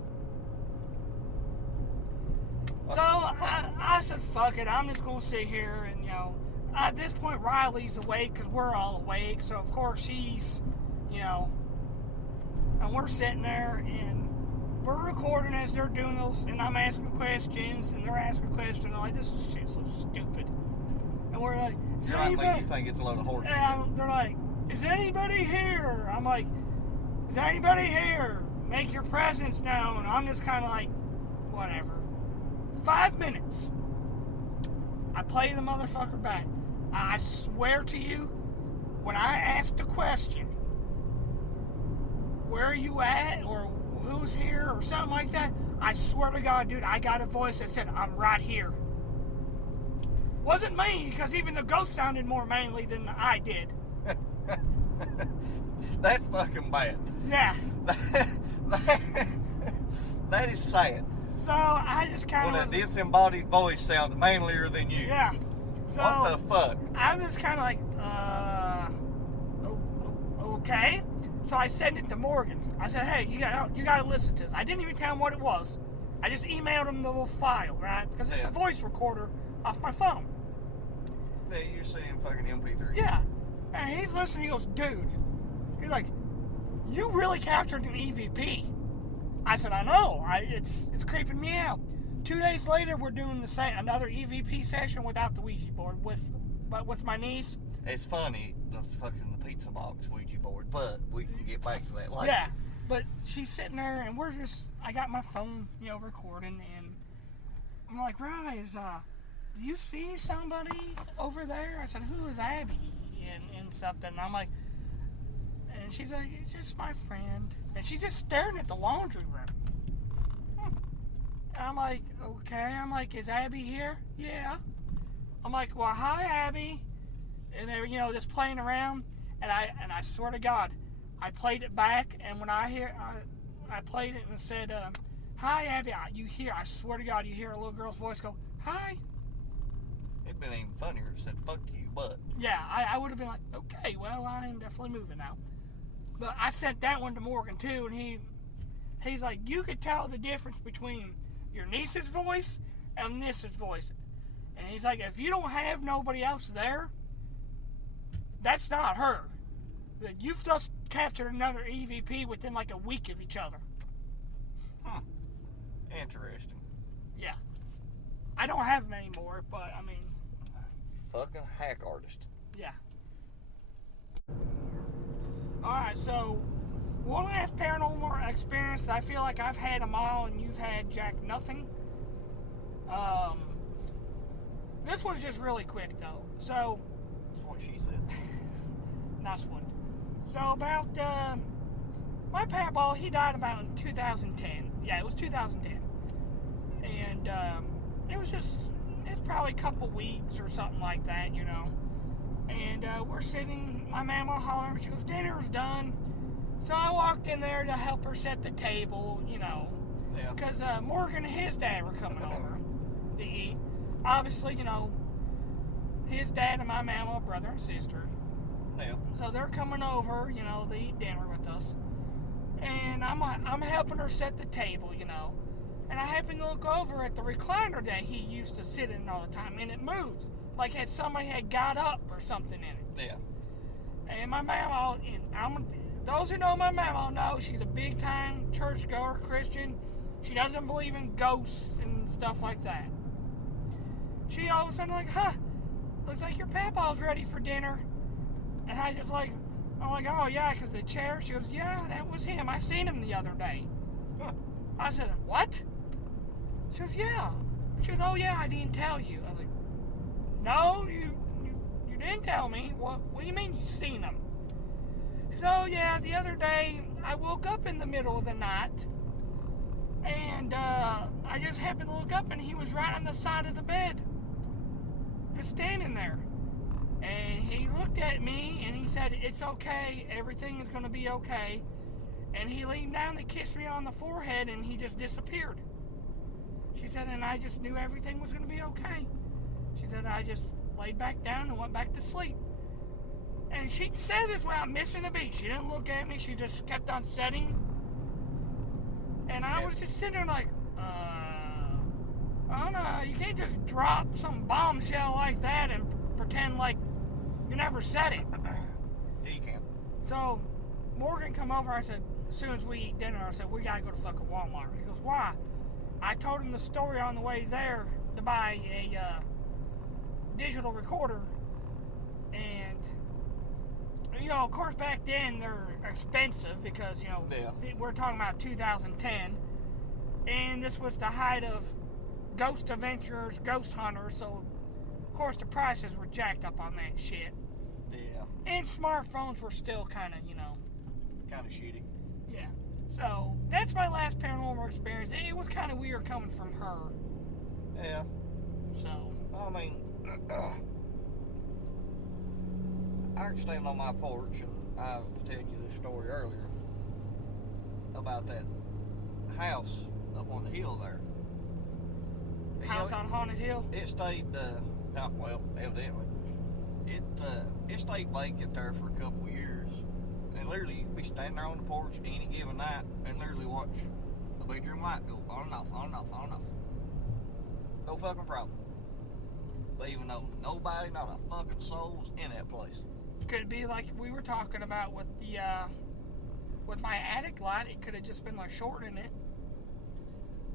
So I said, fuck it, I'm just going to sit here and, you know, at this point Riley's awake because we're all awake. So, of course, she's, you know, and we're sitting there and we're recording as they're doing those, and I'm asking questions and they're asking questions. I'm like, this is shit so stupid. And we're like, is anybody? You think it's a load of horse and they're like, is anybody here? I'm like, is anybody here? Make your presence known. I'm just kind of like, whatever. 5 minutes. I play the motherfucker back. I swear to you, when I asked the question, where are you at, or who's here, or something like that, I swear to God, dude, I got a voice that said, I'm right here. Wasn't me, because even the ghost sounded more manly than I did. That's fucking bad. Yeah. That is sad. So I just kind of... When a disembodied voice sounds manlier than you. Yeah. So what the fuck? I'm just kind of like, okay. So I sent it to Morgan. I said, hey, you got to listen to this. I didn't even tell him what it was. I just emailed him the little file, right? Because it's a voice recorder off my phone. Yeah, you're saying fucking MP3. Yeah. And he's listening. He goes, dude. He's like, you really captured an EVP. I said, I know. It's creeping me out. 2 days later, we're doing the same, another EVP session without the Ouija board, but with my niece. It's funny, the pizza box Ouija board, but we can get back to that later. Yeah, but she's sitting there, and I got my phone, you know, recording, and I'm like, Rise, do you see somebody over there? I said, who is Abby? And something. And I'm like, and she's like, it's just my friend. And she's just staring at the laundry room. And I'm like, okay. I'm like, is Abby here? Yeah. I'm like, well, hi, Abby. And they're, you know, just playing around. And I swear to God, I played it back. And when I played it and said, hi, Abby. I swear to God, you hear a little girl's voice go, hi. It'd been even funnier if it said, fuck you, but. Yeah, I would have been like, okay, well, I am definitely moving now. But I sent that one to Morgan, too, and he's like, you could tell the difference between your niece's voice and this voice. And he's like, if you don't have nobody else there, that's not her. That you've just captured another EVP within like a week of each other. Interesting. Yeah. I don't have them anymore, but I mean... Fucking hack artist. Yeah. Alright, so one last paranormal experience. I feel like I've had them all and you've had Jack nothing. This one's just really quick though. So... That's what she said. Nice one. So about, my papa, he died about in 2010. Yeah, it was 2010. And, it's probably a couple weeks or something like that, you know. And, we're sitting, my mama hollering, she goes, dinner's done. So I walked in there to help her set the table, you know. Yeah. Because, Morgan and his dad were coming over to eat. Obviously, you know, his dad and my mama, brother and sister. Yeah. So they're coming over, you know, to eat dinner with us. And I'm helping her set the table, you know. And I happen to look over at the recliner that he used to sit in all the time, and it moved. Like somebody had got up or something in it. Yeah. And my mama, those who know my mama know she's a big-time churchgoer Christian. She doesn't believe in ghosts and stuff like that. She all of a sudden like, looks like your papa's ready for dinner. And I'm like, oh yeah, because the chair. She goes, yeah, that was him. I seen him the other day. Huh. I said, what? She goes, yeah. She goes, oh yeah, I didn't tell you. I was like, no, you didn't tell me. What do you mean you seen him? She goes, oh yeah, the other day I woke up in the middle of the night, and I just happened to look up, and he was right on the side of the bed, just standing there. And he looked at me and he said, it's okay, everything is going to be okay. And he leaned down and kissed me on the forehead and he just disappeared. She said, and I just knew everything was going to be okay. She said, I just laid back down and went back to sleep. And she said this without missing a beat. She didn't look at me, she just kept on setting. And I was just sitting there like, oh no, you can't just drop some bombshell like that and pretend like you never said it. Yeah, you can. So, Morgan come over, I said, as soon as we eat dinner, I said, we gotta go to fucking Walmart. He goes, why? I told him the story on the way there to buy a digital recorder. And, you know, of course back then they're expensive because, you know, we're talking about 2010. And this was the height of ghost adventurers, ghost hunters, so of course the prices were jacked up on that shit. Yeah. And smartphones were still kind of, you know, kind of shitty. Yeah. So that's my last paranormal experience. It was kind of weird coming from her. Yeah. So. I mean, I was standing on my porch and I was telling you this story earlier about that house up on the hill there. House on Haunted Hill? It stayed, well, evidently. It stayed vacant there for a couple of years. And literally, you'd be standing there on the porch any given night and literally watch the bedroom light go on and off, on and off, on and off. No fucking problem. But even though nobody, not a fucking soul was in that place. Could it be like we were talking about with the, with my attic light? It could have just been like shorting it.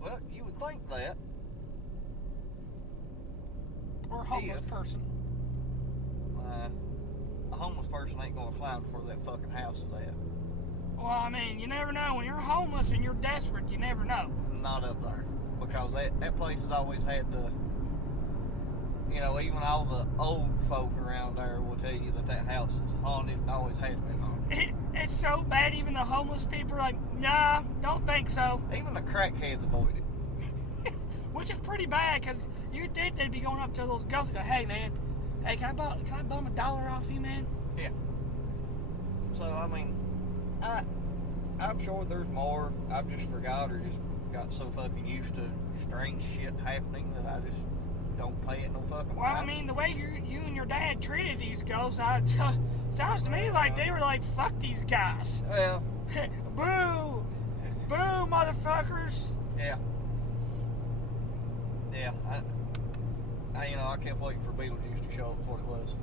Well, you would think that. Or a homeless person. A homeless person ain't gonna fly before that fucking house is at. Well, I mean, you never know. When you're homeless and you're desperate, you never know. Not up there. Because that place has always had the, you know, even all the old folk around there will tell you that house is haunted. Always has been haunted. It's so bad, even the homeless people are like, nah, don't think so. Even the crackheads avoid it. Which is pretty bad, because you'd think they'd be going up to those ghosts and go, hey, man, hey, can I bum $1 off you, man? Yeah. So, I mean, I'm sure there's more. I've just forgot or just got so fucking used to strange shit happening that I just don't pay it no fucking Well, I mind. mean, the way you and your dad treated these ghosts, sounds to me like they were like, fuck these guys. Well, Boo! Boo, motherfuckers! yeah. Yeah, I kept waiting for Beetlejuice to show up what it was.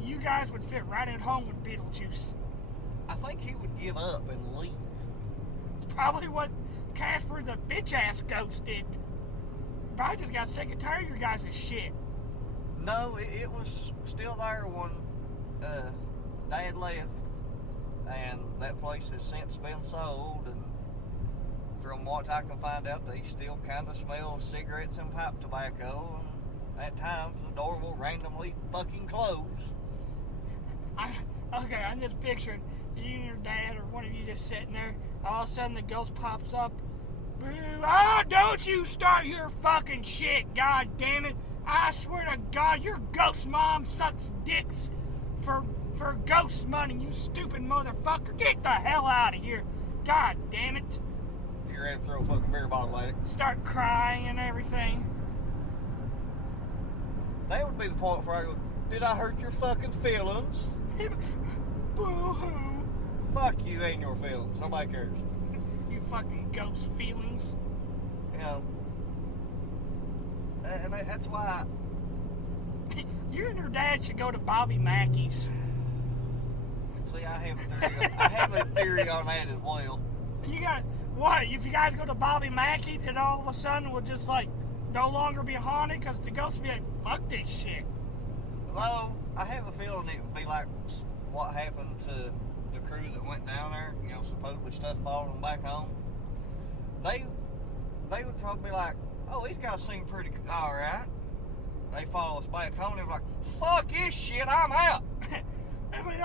You guys would fit right at home with Beetlejuice. I think he would give up and leave. It's probably what Casper the bitch-ass ghost did. Probably just got sick and tired of your guys' shit. No, it was still there when Dad left, and that place has since been sold, and from what I can find out, they still kind of smell cigarettes and pipe tobacco, and at times the door will randomly fucking close. I'm just picturing you and your dad or one of you just sitting there, all of a sudden the ghost pops up. Boo! Oh, don't you start your fucking shit, god damn it! I swear to God, your ghost mom sucks dicks for ghost money, you stupid motherfucker! Get the hell out of here! God damn it! You're ready to throw a fucking beer bottle at it. Start crying and everything. That would be the point where I go, did I hurt your fucking feelings? Boo-hoo! Fuck you and your feelings. Nobody cares. You fucking ghost feelings. You know. And that's why You and your dad should go to Bobby Mackey's. see, I have a theory on that as well. You got what? If you guys go to Bobby Mackey's, it all of a sudden will just like no longer be haunted because the ghost will be like, fuck this shit. Although I have a feeling it would be like what happened to the crew that went down there. You know, supposedly stuff following them back home. They would probably be like, oh, these guys seem pretty all right. They follow us back home. They're like, fuck this shit, I'm out. I mean,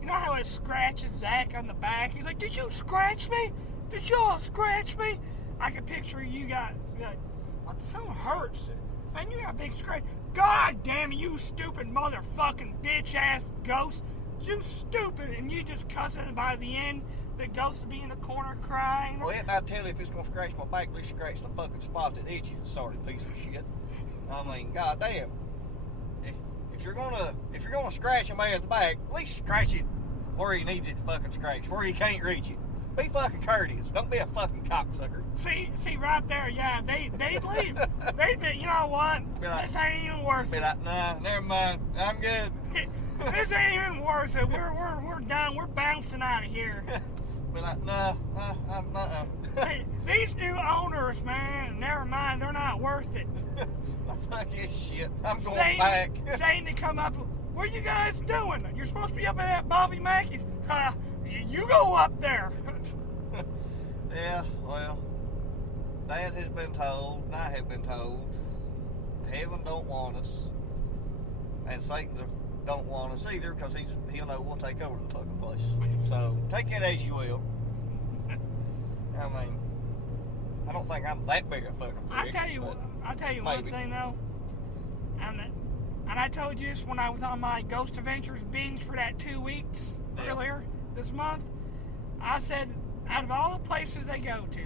you know how it scratches Zach on the back? He's like, did you scratch me? Did y'all scratch me? I can picture you guys be like, oh, something hurts. Man, you got a big scratch. God damn it, you stupid motherfucking bitch-ass ghost. You stupid. And you just cussing, and by the end, the ghost will be in the corner crying. Well, didn't I tell you if it's going to scratch my back, at least scratch the fucking spot that itches, sorry piece of shit. I mean, goddamn. If you're gonna scratch a man's back, at least scratch it where he needs it to fucking scratch, where he can't reach it. Be fucking courteous. Don't be a fucking cocksucker. See right there, yeah, they believe. You know what? Like, this ain't even worth it. Be like, nah, never mind. I'm good. This ain't even worth it. We're done. We're bouncing out of here. Be like, nah, I'm not. Hey, these new owners, man, never mind. They're not worth it. Fuck this shit. I'm going back. Saying to come up, what are you guys doing? You're supposed to be up at that Bobby Mackey's. You go up there. Yeah, well, Dad has been told, and I have been told, heaven don't want us, and Satan don't want us either, because he'll know we'll take over the fucking place. So, take it as you will. I mean, I don't think I'm that big a fucking prick. I'll tell you maybe. one thing, though. And I told you this when I was on my Ghost Adventures binge for that 2 weeks earlier this month. I said, out of all the places they go to,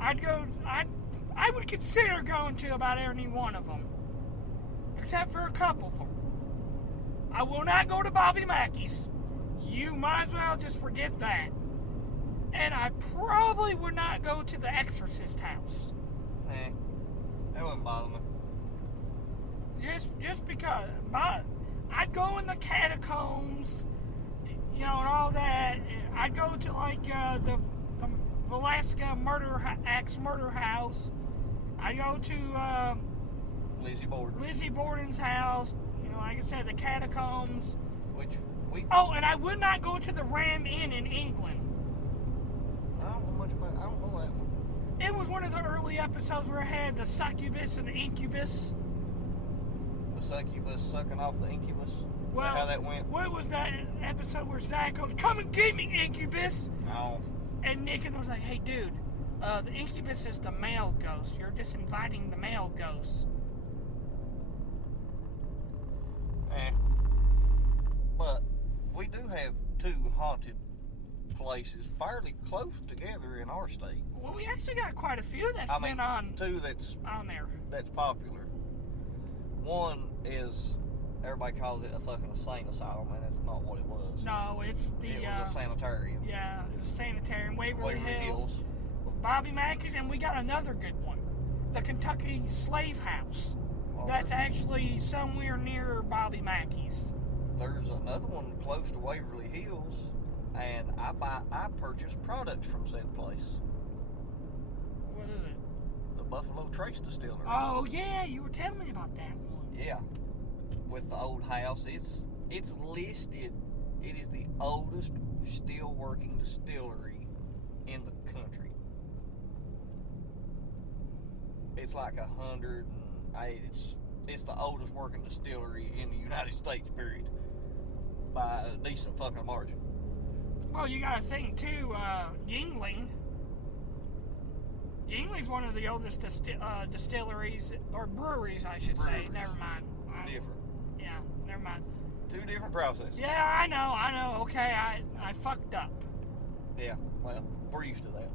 I would consider going to about any one of them, except for a couple of them. I will not go to Bobby Mackey's. You might as well just forget that. And I probably would not go to the Exorcist house. That wouldn't bother me. Just because. I'd go in the catacombs, you know, and all that. I'd go to like the Alaska murder house. I'd go to Lizzie Borden's house. You know, like I said, the catacombs. And I would not go to the Ram Inn in England. I don't know much about. I don't know that one. It was one of the early episodes where it had the succubus and the incubus. The succubus sucking off the incubus. Well, how that went? What was that episode where Zach goes, "Come and get me, incubus"? Oh. And Nick was like, "Hey, dude, the incubus is the male ghost. You're just inviting the male ghosts." But we do have 2 haunted places fairly close together in our state. Well, we actually got quite a few that's been on. Two that's on there. That's popular. One is, everybody calls it a fucking insane asylum, and that's not what it was. No, it was a sanitarium. Yeah, it was a sanitarium, Waverly Hills. With Bobby Mackey's, and we got another good one, the Kentucky Slave House. That's actually somewhere near Bobby Mackey's. There's another one close to Waverly Hills, and I purchased products from said place. What is it? The Buffalo Trace Distillery. Oh yeah, you were telling me about that one. Yeah, with the old house, it's listed. It is the oldest still working distillery in the country. It's like 100. It's the oldest working distillery in the United States, period, by a decent fucking margin. Well, you got to think too. Yuengling. Yuengling's one of the oldest distilleries or breweries, I should say. Never mind. Different. Yeah, never mind. Two different processes. Yeah, I know. Okay, I fucked up. Yeah, well, we're used to that.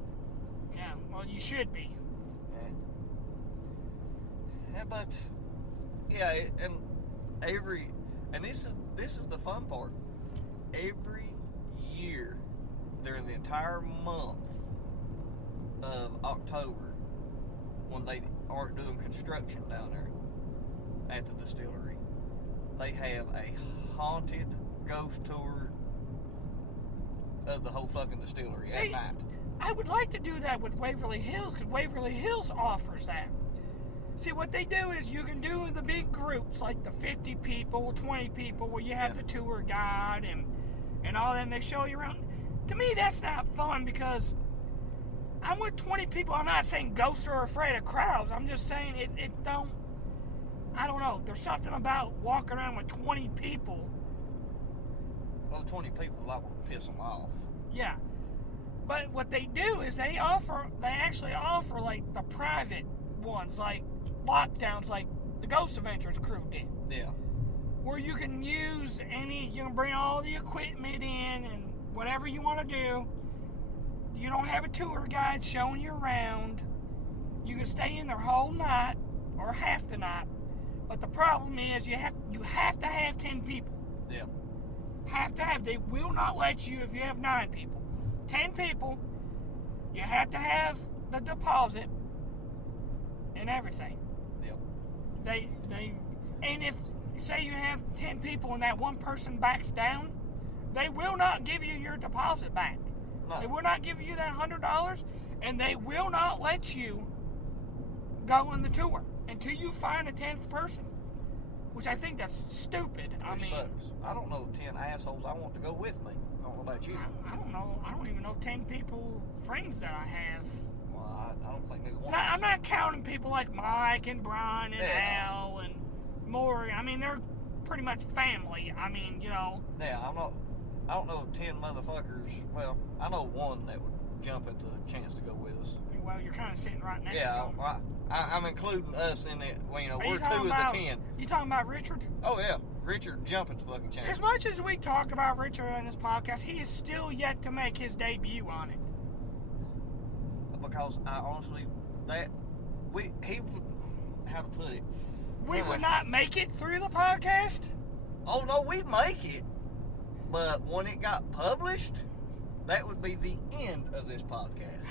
Yeah, well, you should be. Yeah, but yeah, and this is the fun part. Every year, during the entire month of October, when they aren't doing construction down there at the distillery, they have a haunted ghost tour of the whole fucking distillery at night. I would like to do that with Waverly Hills, because Waverly Hills offers that. See, what they do is you can do the big groups, like the 50 people, 20 people, where you have the tour guide and all that, and they show you around. To me, that's not fun, because I'm with 20 people. I'm not saying ghosts are afraid of crowds. I'm just saying I don't know. There's something about walking around with 20 people. Well, 20 people like to piss them off. Yeah. But what they do is they actually offer like the private ones, like lockdowns, like the Ghost Adventures crew did. Yeah. Where you can you can bring all the equipment in and whatever you want to do. You don't have a tour guide showing you around. You can stay in there whole night or half the night. But the problem is you have to have 10 people. Yeah. They will not let you if you have 9 people. 10 people, you have to have the deposit and everything. Yep. And if say you have 10 people and that one person backs down, they will not give you your deposit back. No. They will not give you that $100, and they will not let you go on the tour until you find a 10th person, which I think that's stupid. It sucks. I don't know 10 assholes I want to go with me. I don't know about you. I don't know. I don't even know 10 people, friends that I have. Well, I don't think there's one. I'm not counting people like Mike and Brian and Al and Maury. I mean, they're pretty much family. I mean, you know. Yeah, I don't know 10 motherfuckers. Well, I know one that would jump at the chance to go with us. Well, you're kind of sitting right next to him. Yeah, I'm including us in it. Well, you know, we're 2 of the 10. You talking about Richard? Oh, yeah. Richard jumping to fucking chance. As much as we talk about Richard on this podcast, he is still yet to make his debut on it. Because I honestly, how to put it? We would not make it through the podcast? Oh, no, we'd make it. But when it got published, that would be the end of this podcast.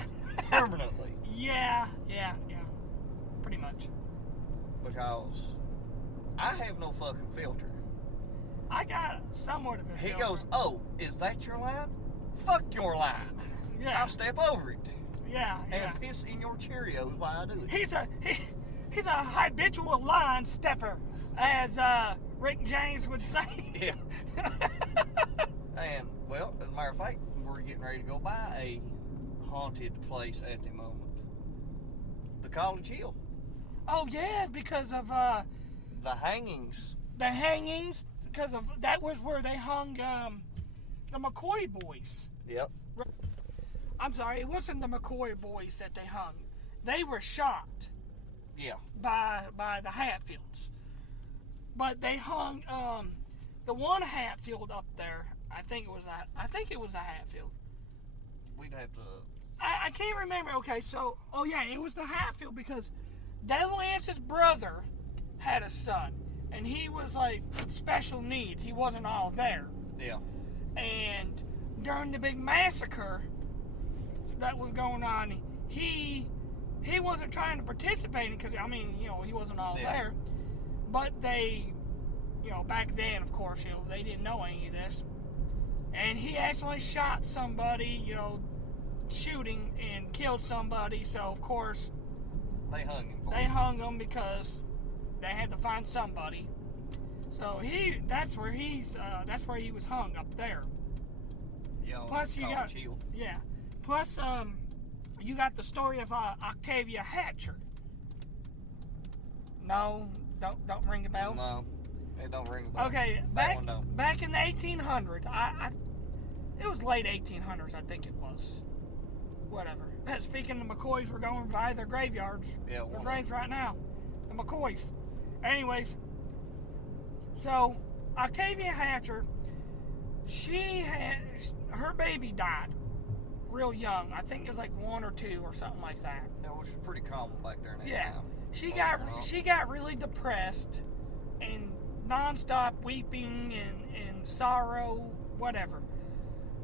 Permanently. Yeah. Pretty much. Because I have no fucking filter. I got somewhat of a filter. He goes, "Oh, is that your line? Fuck your line. Yeah. I'll step over it. Yeah. And piss in your Cheerios while I do it." He's a habitual line stepper, as Rick James would say. Yeah. And, well, as a matter of fact, we're getting ready to go by a haunted place at the moment. The College Hill. Oh, yeah, because of the hangings. The hangings, because of that was where they hung the McCoy boys. Yep. I'm sorry, it wasn't the McCoy boys that they hung. They were shot. Yeah. By the Hatfields. But they hung the one Hatfield up there. I think it was a Hatfield. we'd have to. I can't remember. Okay, so oh yeah, it was the Hatfield because Devil Ance's brother had a son, and he was like special needs. He wasn't all there. Yeah. And during the big massacre that was going on, he wasn't trying to participate because I mean, you know, he wasn't all there. But they, you know, back then, of course, you know, they didn't know any of this. And he actually shot somebody, you know, shooting and killed somebody. So of course, they hung him. They hung him because they had to find somebody. So that's where he was hung up there. Yeah. Plus you got Plus you got the story of Octavia Hatcher. No, don't ring a bell. No, it don't ring a bell. Okay, back in the 1800s, it was late 1800s, I think it was. Whatever. Speaking of McCoys, we're going by their graveyards. Yeah, their graves right now. The McCoys. Anyways, so Octavia Hatcher, her baby died real young. I think it was like 1 or 2 or something like that. It was pretty common back there in that time. She got really depressed and nonstop weeping and sorrow, whatever.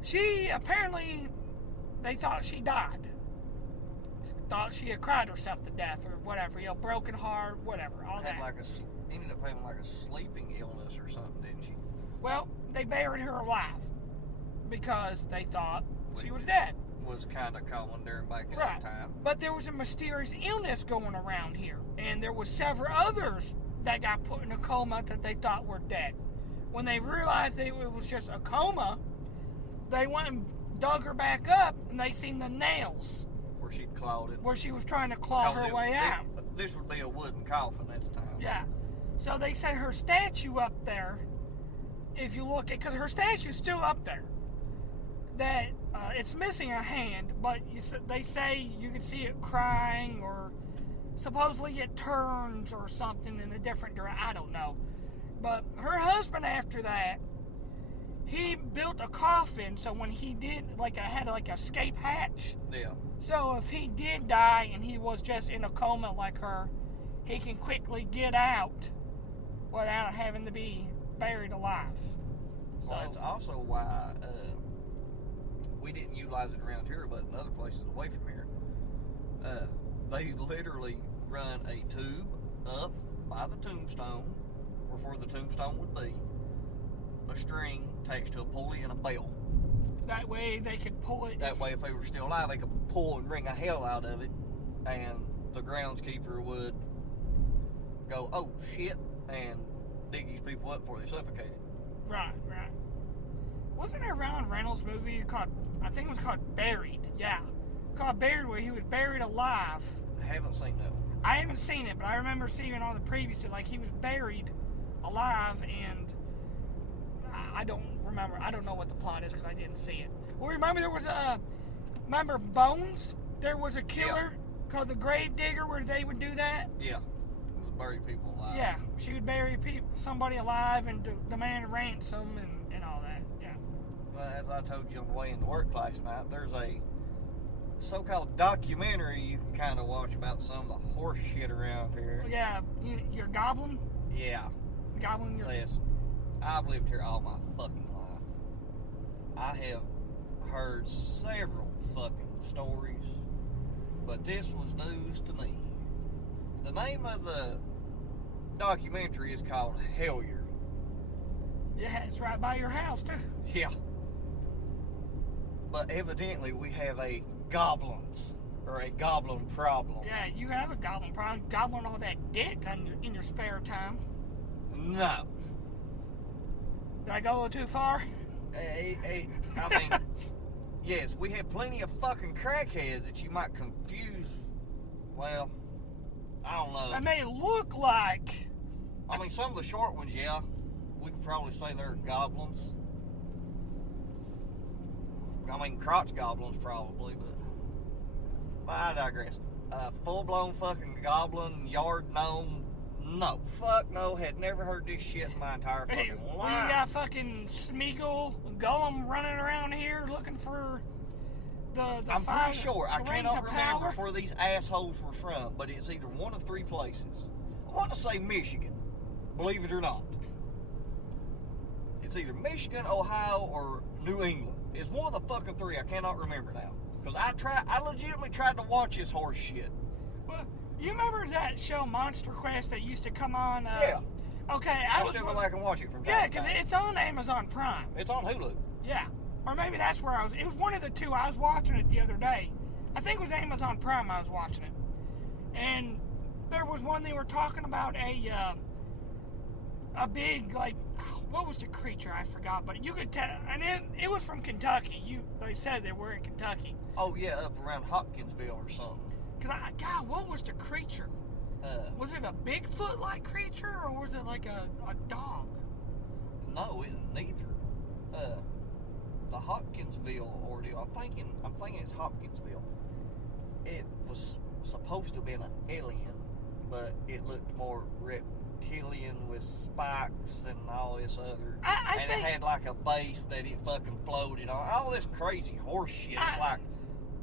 She apparently, they thought she died. Thought she had cried herself to death or whatever, you know, broken heart, whatever, all that. Ended up having like a sleeping illness or something, didn't she? Well, they buried her alive because they thought she was dead. Was kind of common during back in that time. But there was a mysterious illness going around here, and there was several others that got put in a coma that they thought were dead. When they realized it was just a coma, they went and dug her back up, and they seen the nails where she'd clawed it. Where she was trying to claw her way out. This would be a wooden coffin at the time. Yeah. So they say her statue up there, if you look at, because her statue's still up there, that it's missing a hand, but they say you can see it crying, or supposedly it turns or something in a different direction. I don't know. But her husband, after that, he built a coffin, so when he did, had a escape hatch. Yeah. So if he did die and he was just in a coma like her, he can quickly get out without having to be buried alive. Well, that's also why we didn't utilize it around here, but in other places away from here, they literally run a tube up by the tombstone, or where the tombstone would be, a string attached to a pulley and a bell. That way they could pull it. That way, if they were still alive, they could pull and wring the hell out of it, and the groundskeeper would go, "Oh shit," and dig these people up before they suffocated. Right. Wasn't there a Ryan Reynolds movie called, I think it was called Buried? Yeah, called Buried, where he was buried alive. I haven't seen that one. I haven't seen it, but I remember seeing it on the previous. Like he was buried alive, and I don't remember. I don't know what the plot is because I didn't see it. Well, remember there was remember Bones? There was a killer called the Grave Digger where they would do that. Yeah, would bury people alive. Yeah, she would bury somebody alive and demand ransom and all that. Yeah. Well, as I told you on the way into work last night, there's a so-called documentary you can kind of watch about some of the horse shit around here. Yeah, you're Goblin? Yeah. Goblin, Listen, I've lived here all my fucking life. I have heard several fucking stories, but this was news to me. The name of the documentary is called Hellier. Yeah, it's right by your house, too. Yeah. But evidently we have a goblin problem. Yeah, you have a goblin problem. Gobbling all that dick in your spare time. No. Did I go a little too far? I mean, yes, we have plenty of fucking crackheads that you might confuse. Well, I don't know. They may look like. I mean, some of the short ones, yeah, we could probably say they're goblins. I mean, crotch goblins probably, but I digress. Full-blown fucking goblin, yard gnome, no. Fuck no, had never heard this shit in my entire fucking life. You got fucking Smeagol, Gollum running around here looking for I'm fire, pretty sure. I the cannot rings of remember power? where these assholes were from, but it's either one of three places. I want to say Michigan, believe it or not. It's either Michigan, Ohio, or New England. It's one of the fucking three. I cannot remember now. Because I legitimately tried to watch this horse shit. Well, you remember that show Monster Quest that used to come on? Yeah. Okay, I still go back and watch it from time Yeah, to time. because it's on Amazon Prime. It's on Hulu. Yeah. Or maybe that's where I was. It was one of the two. I was watching it the other day. I think it was Amazon Prime I was watching it. And there was one they were talking about a big, like, what was the creature? I forgot. But you could tell. And it was from Kentucky. They said they were in Kentucky. Oh, yeah, up around Hopkinsville or something. God, what was the creature? Was it a Bigfoot-like creature, or was it like a dog? No, it's neither. The Hopkinsville ordeal. I'm thinking it's Hopkinsville. It was supposed to have been an alien, but it looked more reptilian with spikes and all this other. It had like a base that it fucking floated on. All this crazy horse shit. It's like,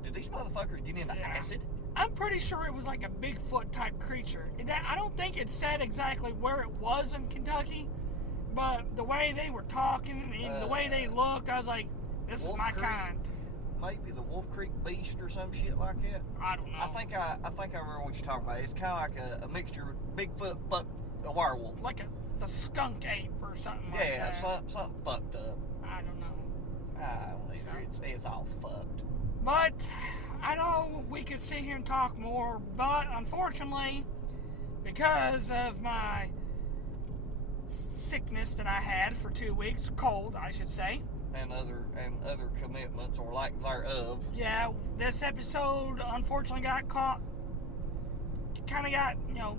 did these motherfuckers get into acid? I'm pretty sure it was like a Bigfoot type creature. I don't think it said exactly where it was in Kentucky, but the way they were talking and the way they looked, I was like, this is my kind. Maybe the Wolf Creek Beast or some shit like that. I don't know. I think I remember what you're talking about. It's kind of like a mixture of Bigfoot fuck a werewolf. Like the skunk ape or something like that. Yeah, something fucked up. I don't know. I don't either. It's all fucked. But I know we could sit here and talk more, but unfortunately, because of my sickness that I had for 2 weeks, cold, I should say, and other commitments or lack thereof. Yeah, this episode unfortunately got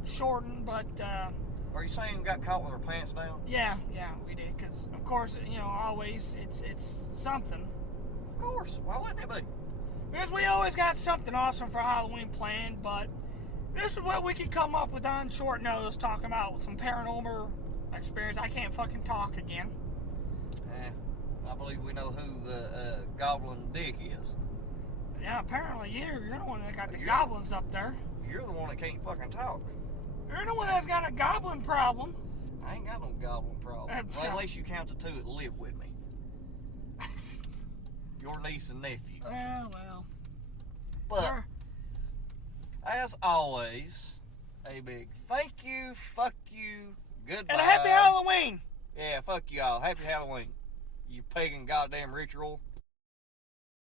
shortened, but. Are you saying we got caught with our pants down? Yeah, we did, because of course, always it's something. Of course, why wouldn't it be? Because we always got something awesome for Halloween planned, but this is what we could come up with on short notice, talking about some paranormal experience. I can't fucking talk again. I believe we know who the Goblin Dick is. Yeah, apparently you're the one that got the goblins up there. You're the one that can't fucking talk. You're the one that's got a goblin problem. I ain't got no goblin problem. Well, unless you count the two that live with me. Your niece and nephew. Well. But, as always, a big thank you, fuck you, goodbye. And a happy Halloween. Yeah, fuck you all. Happy Halloween. You pagan goddamn ritual.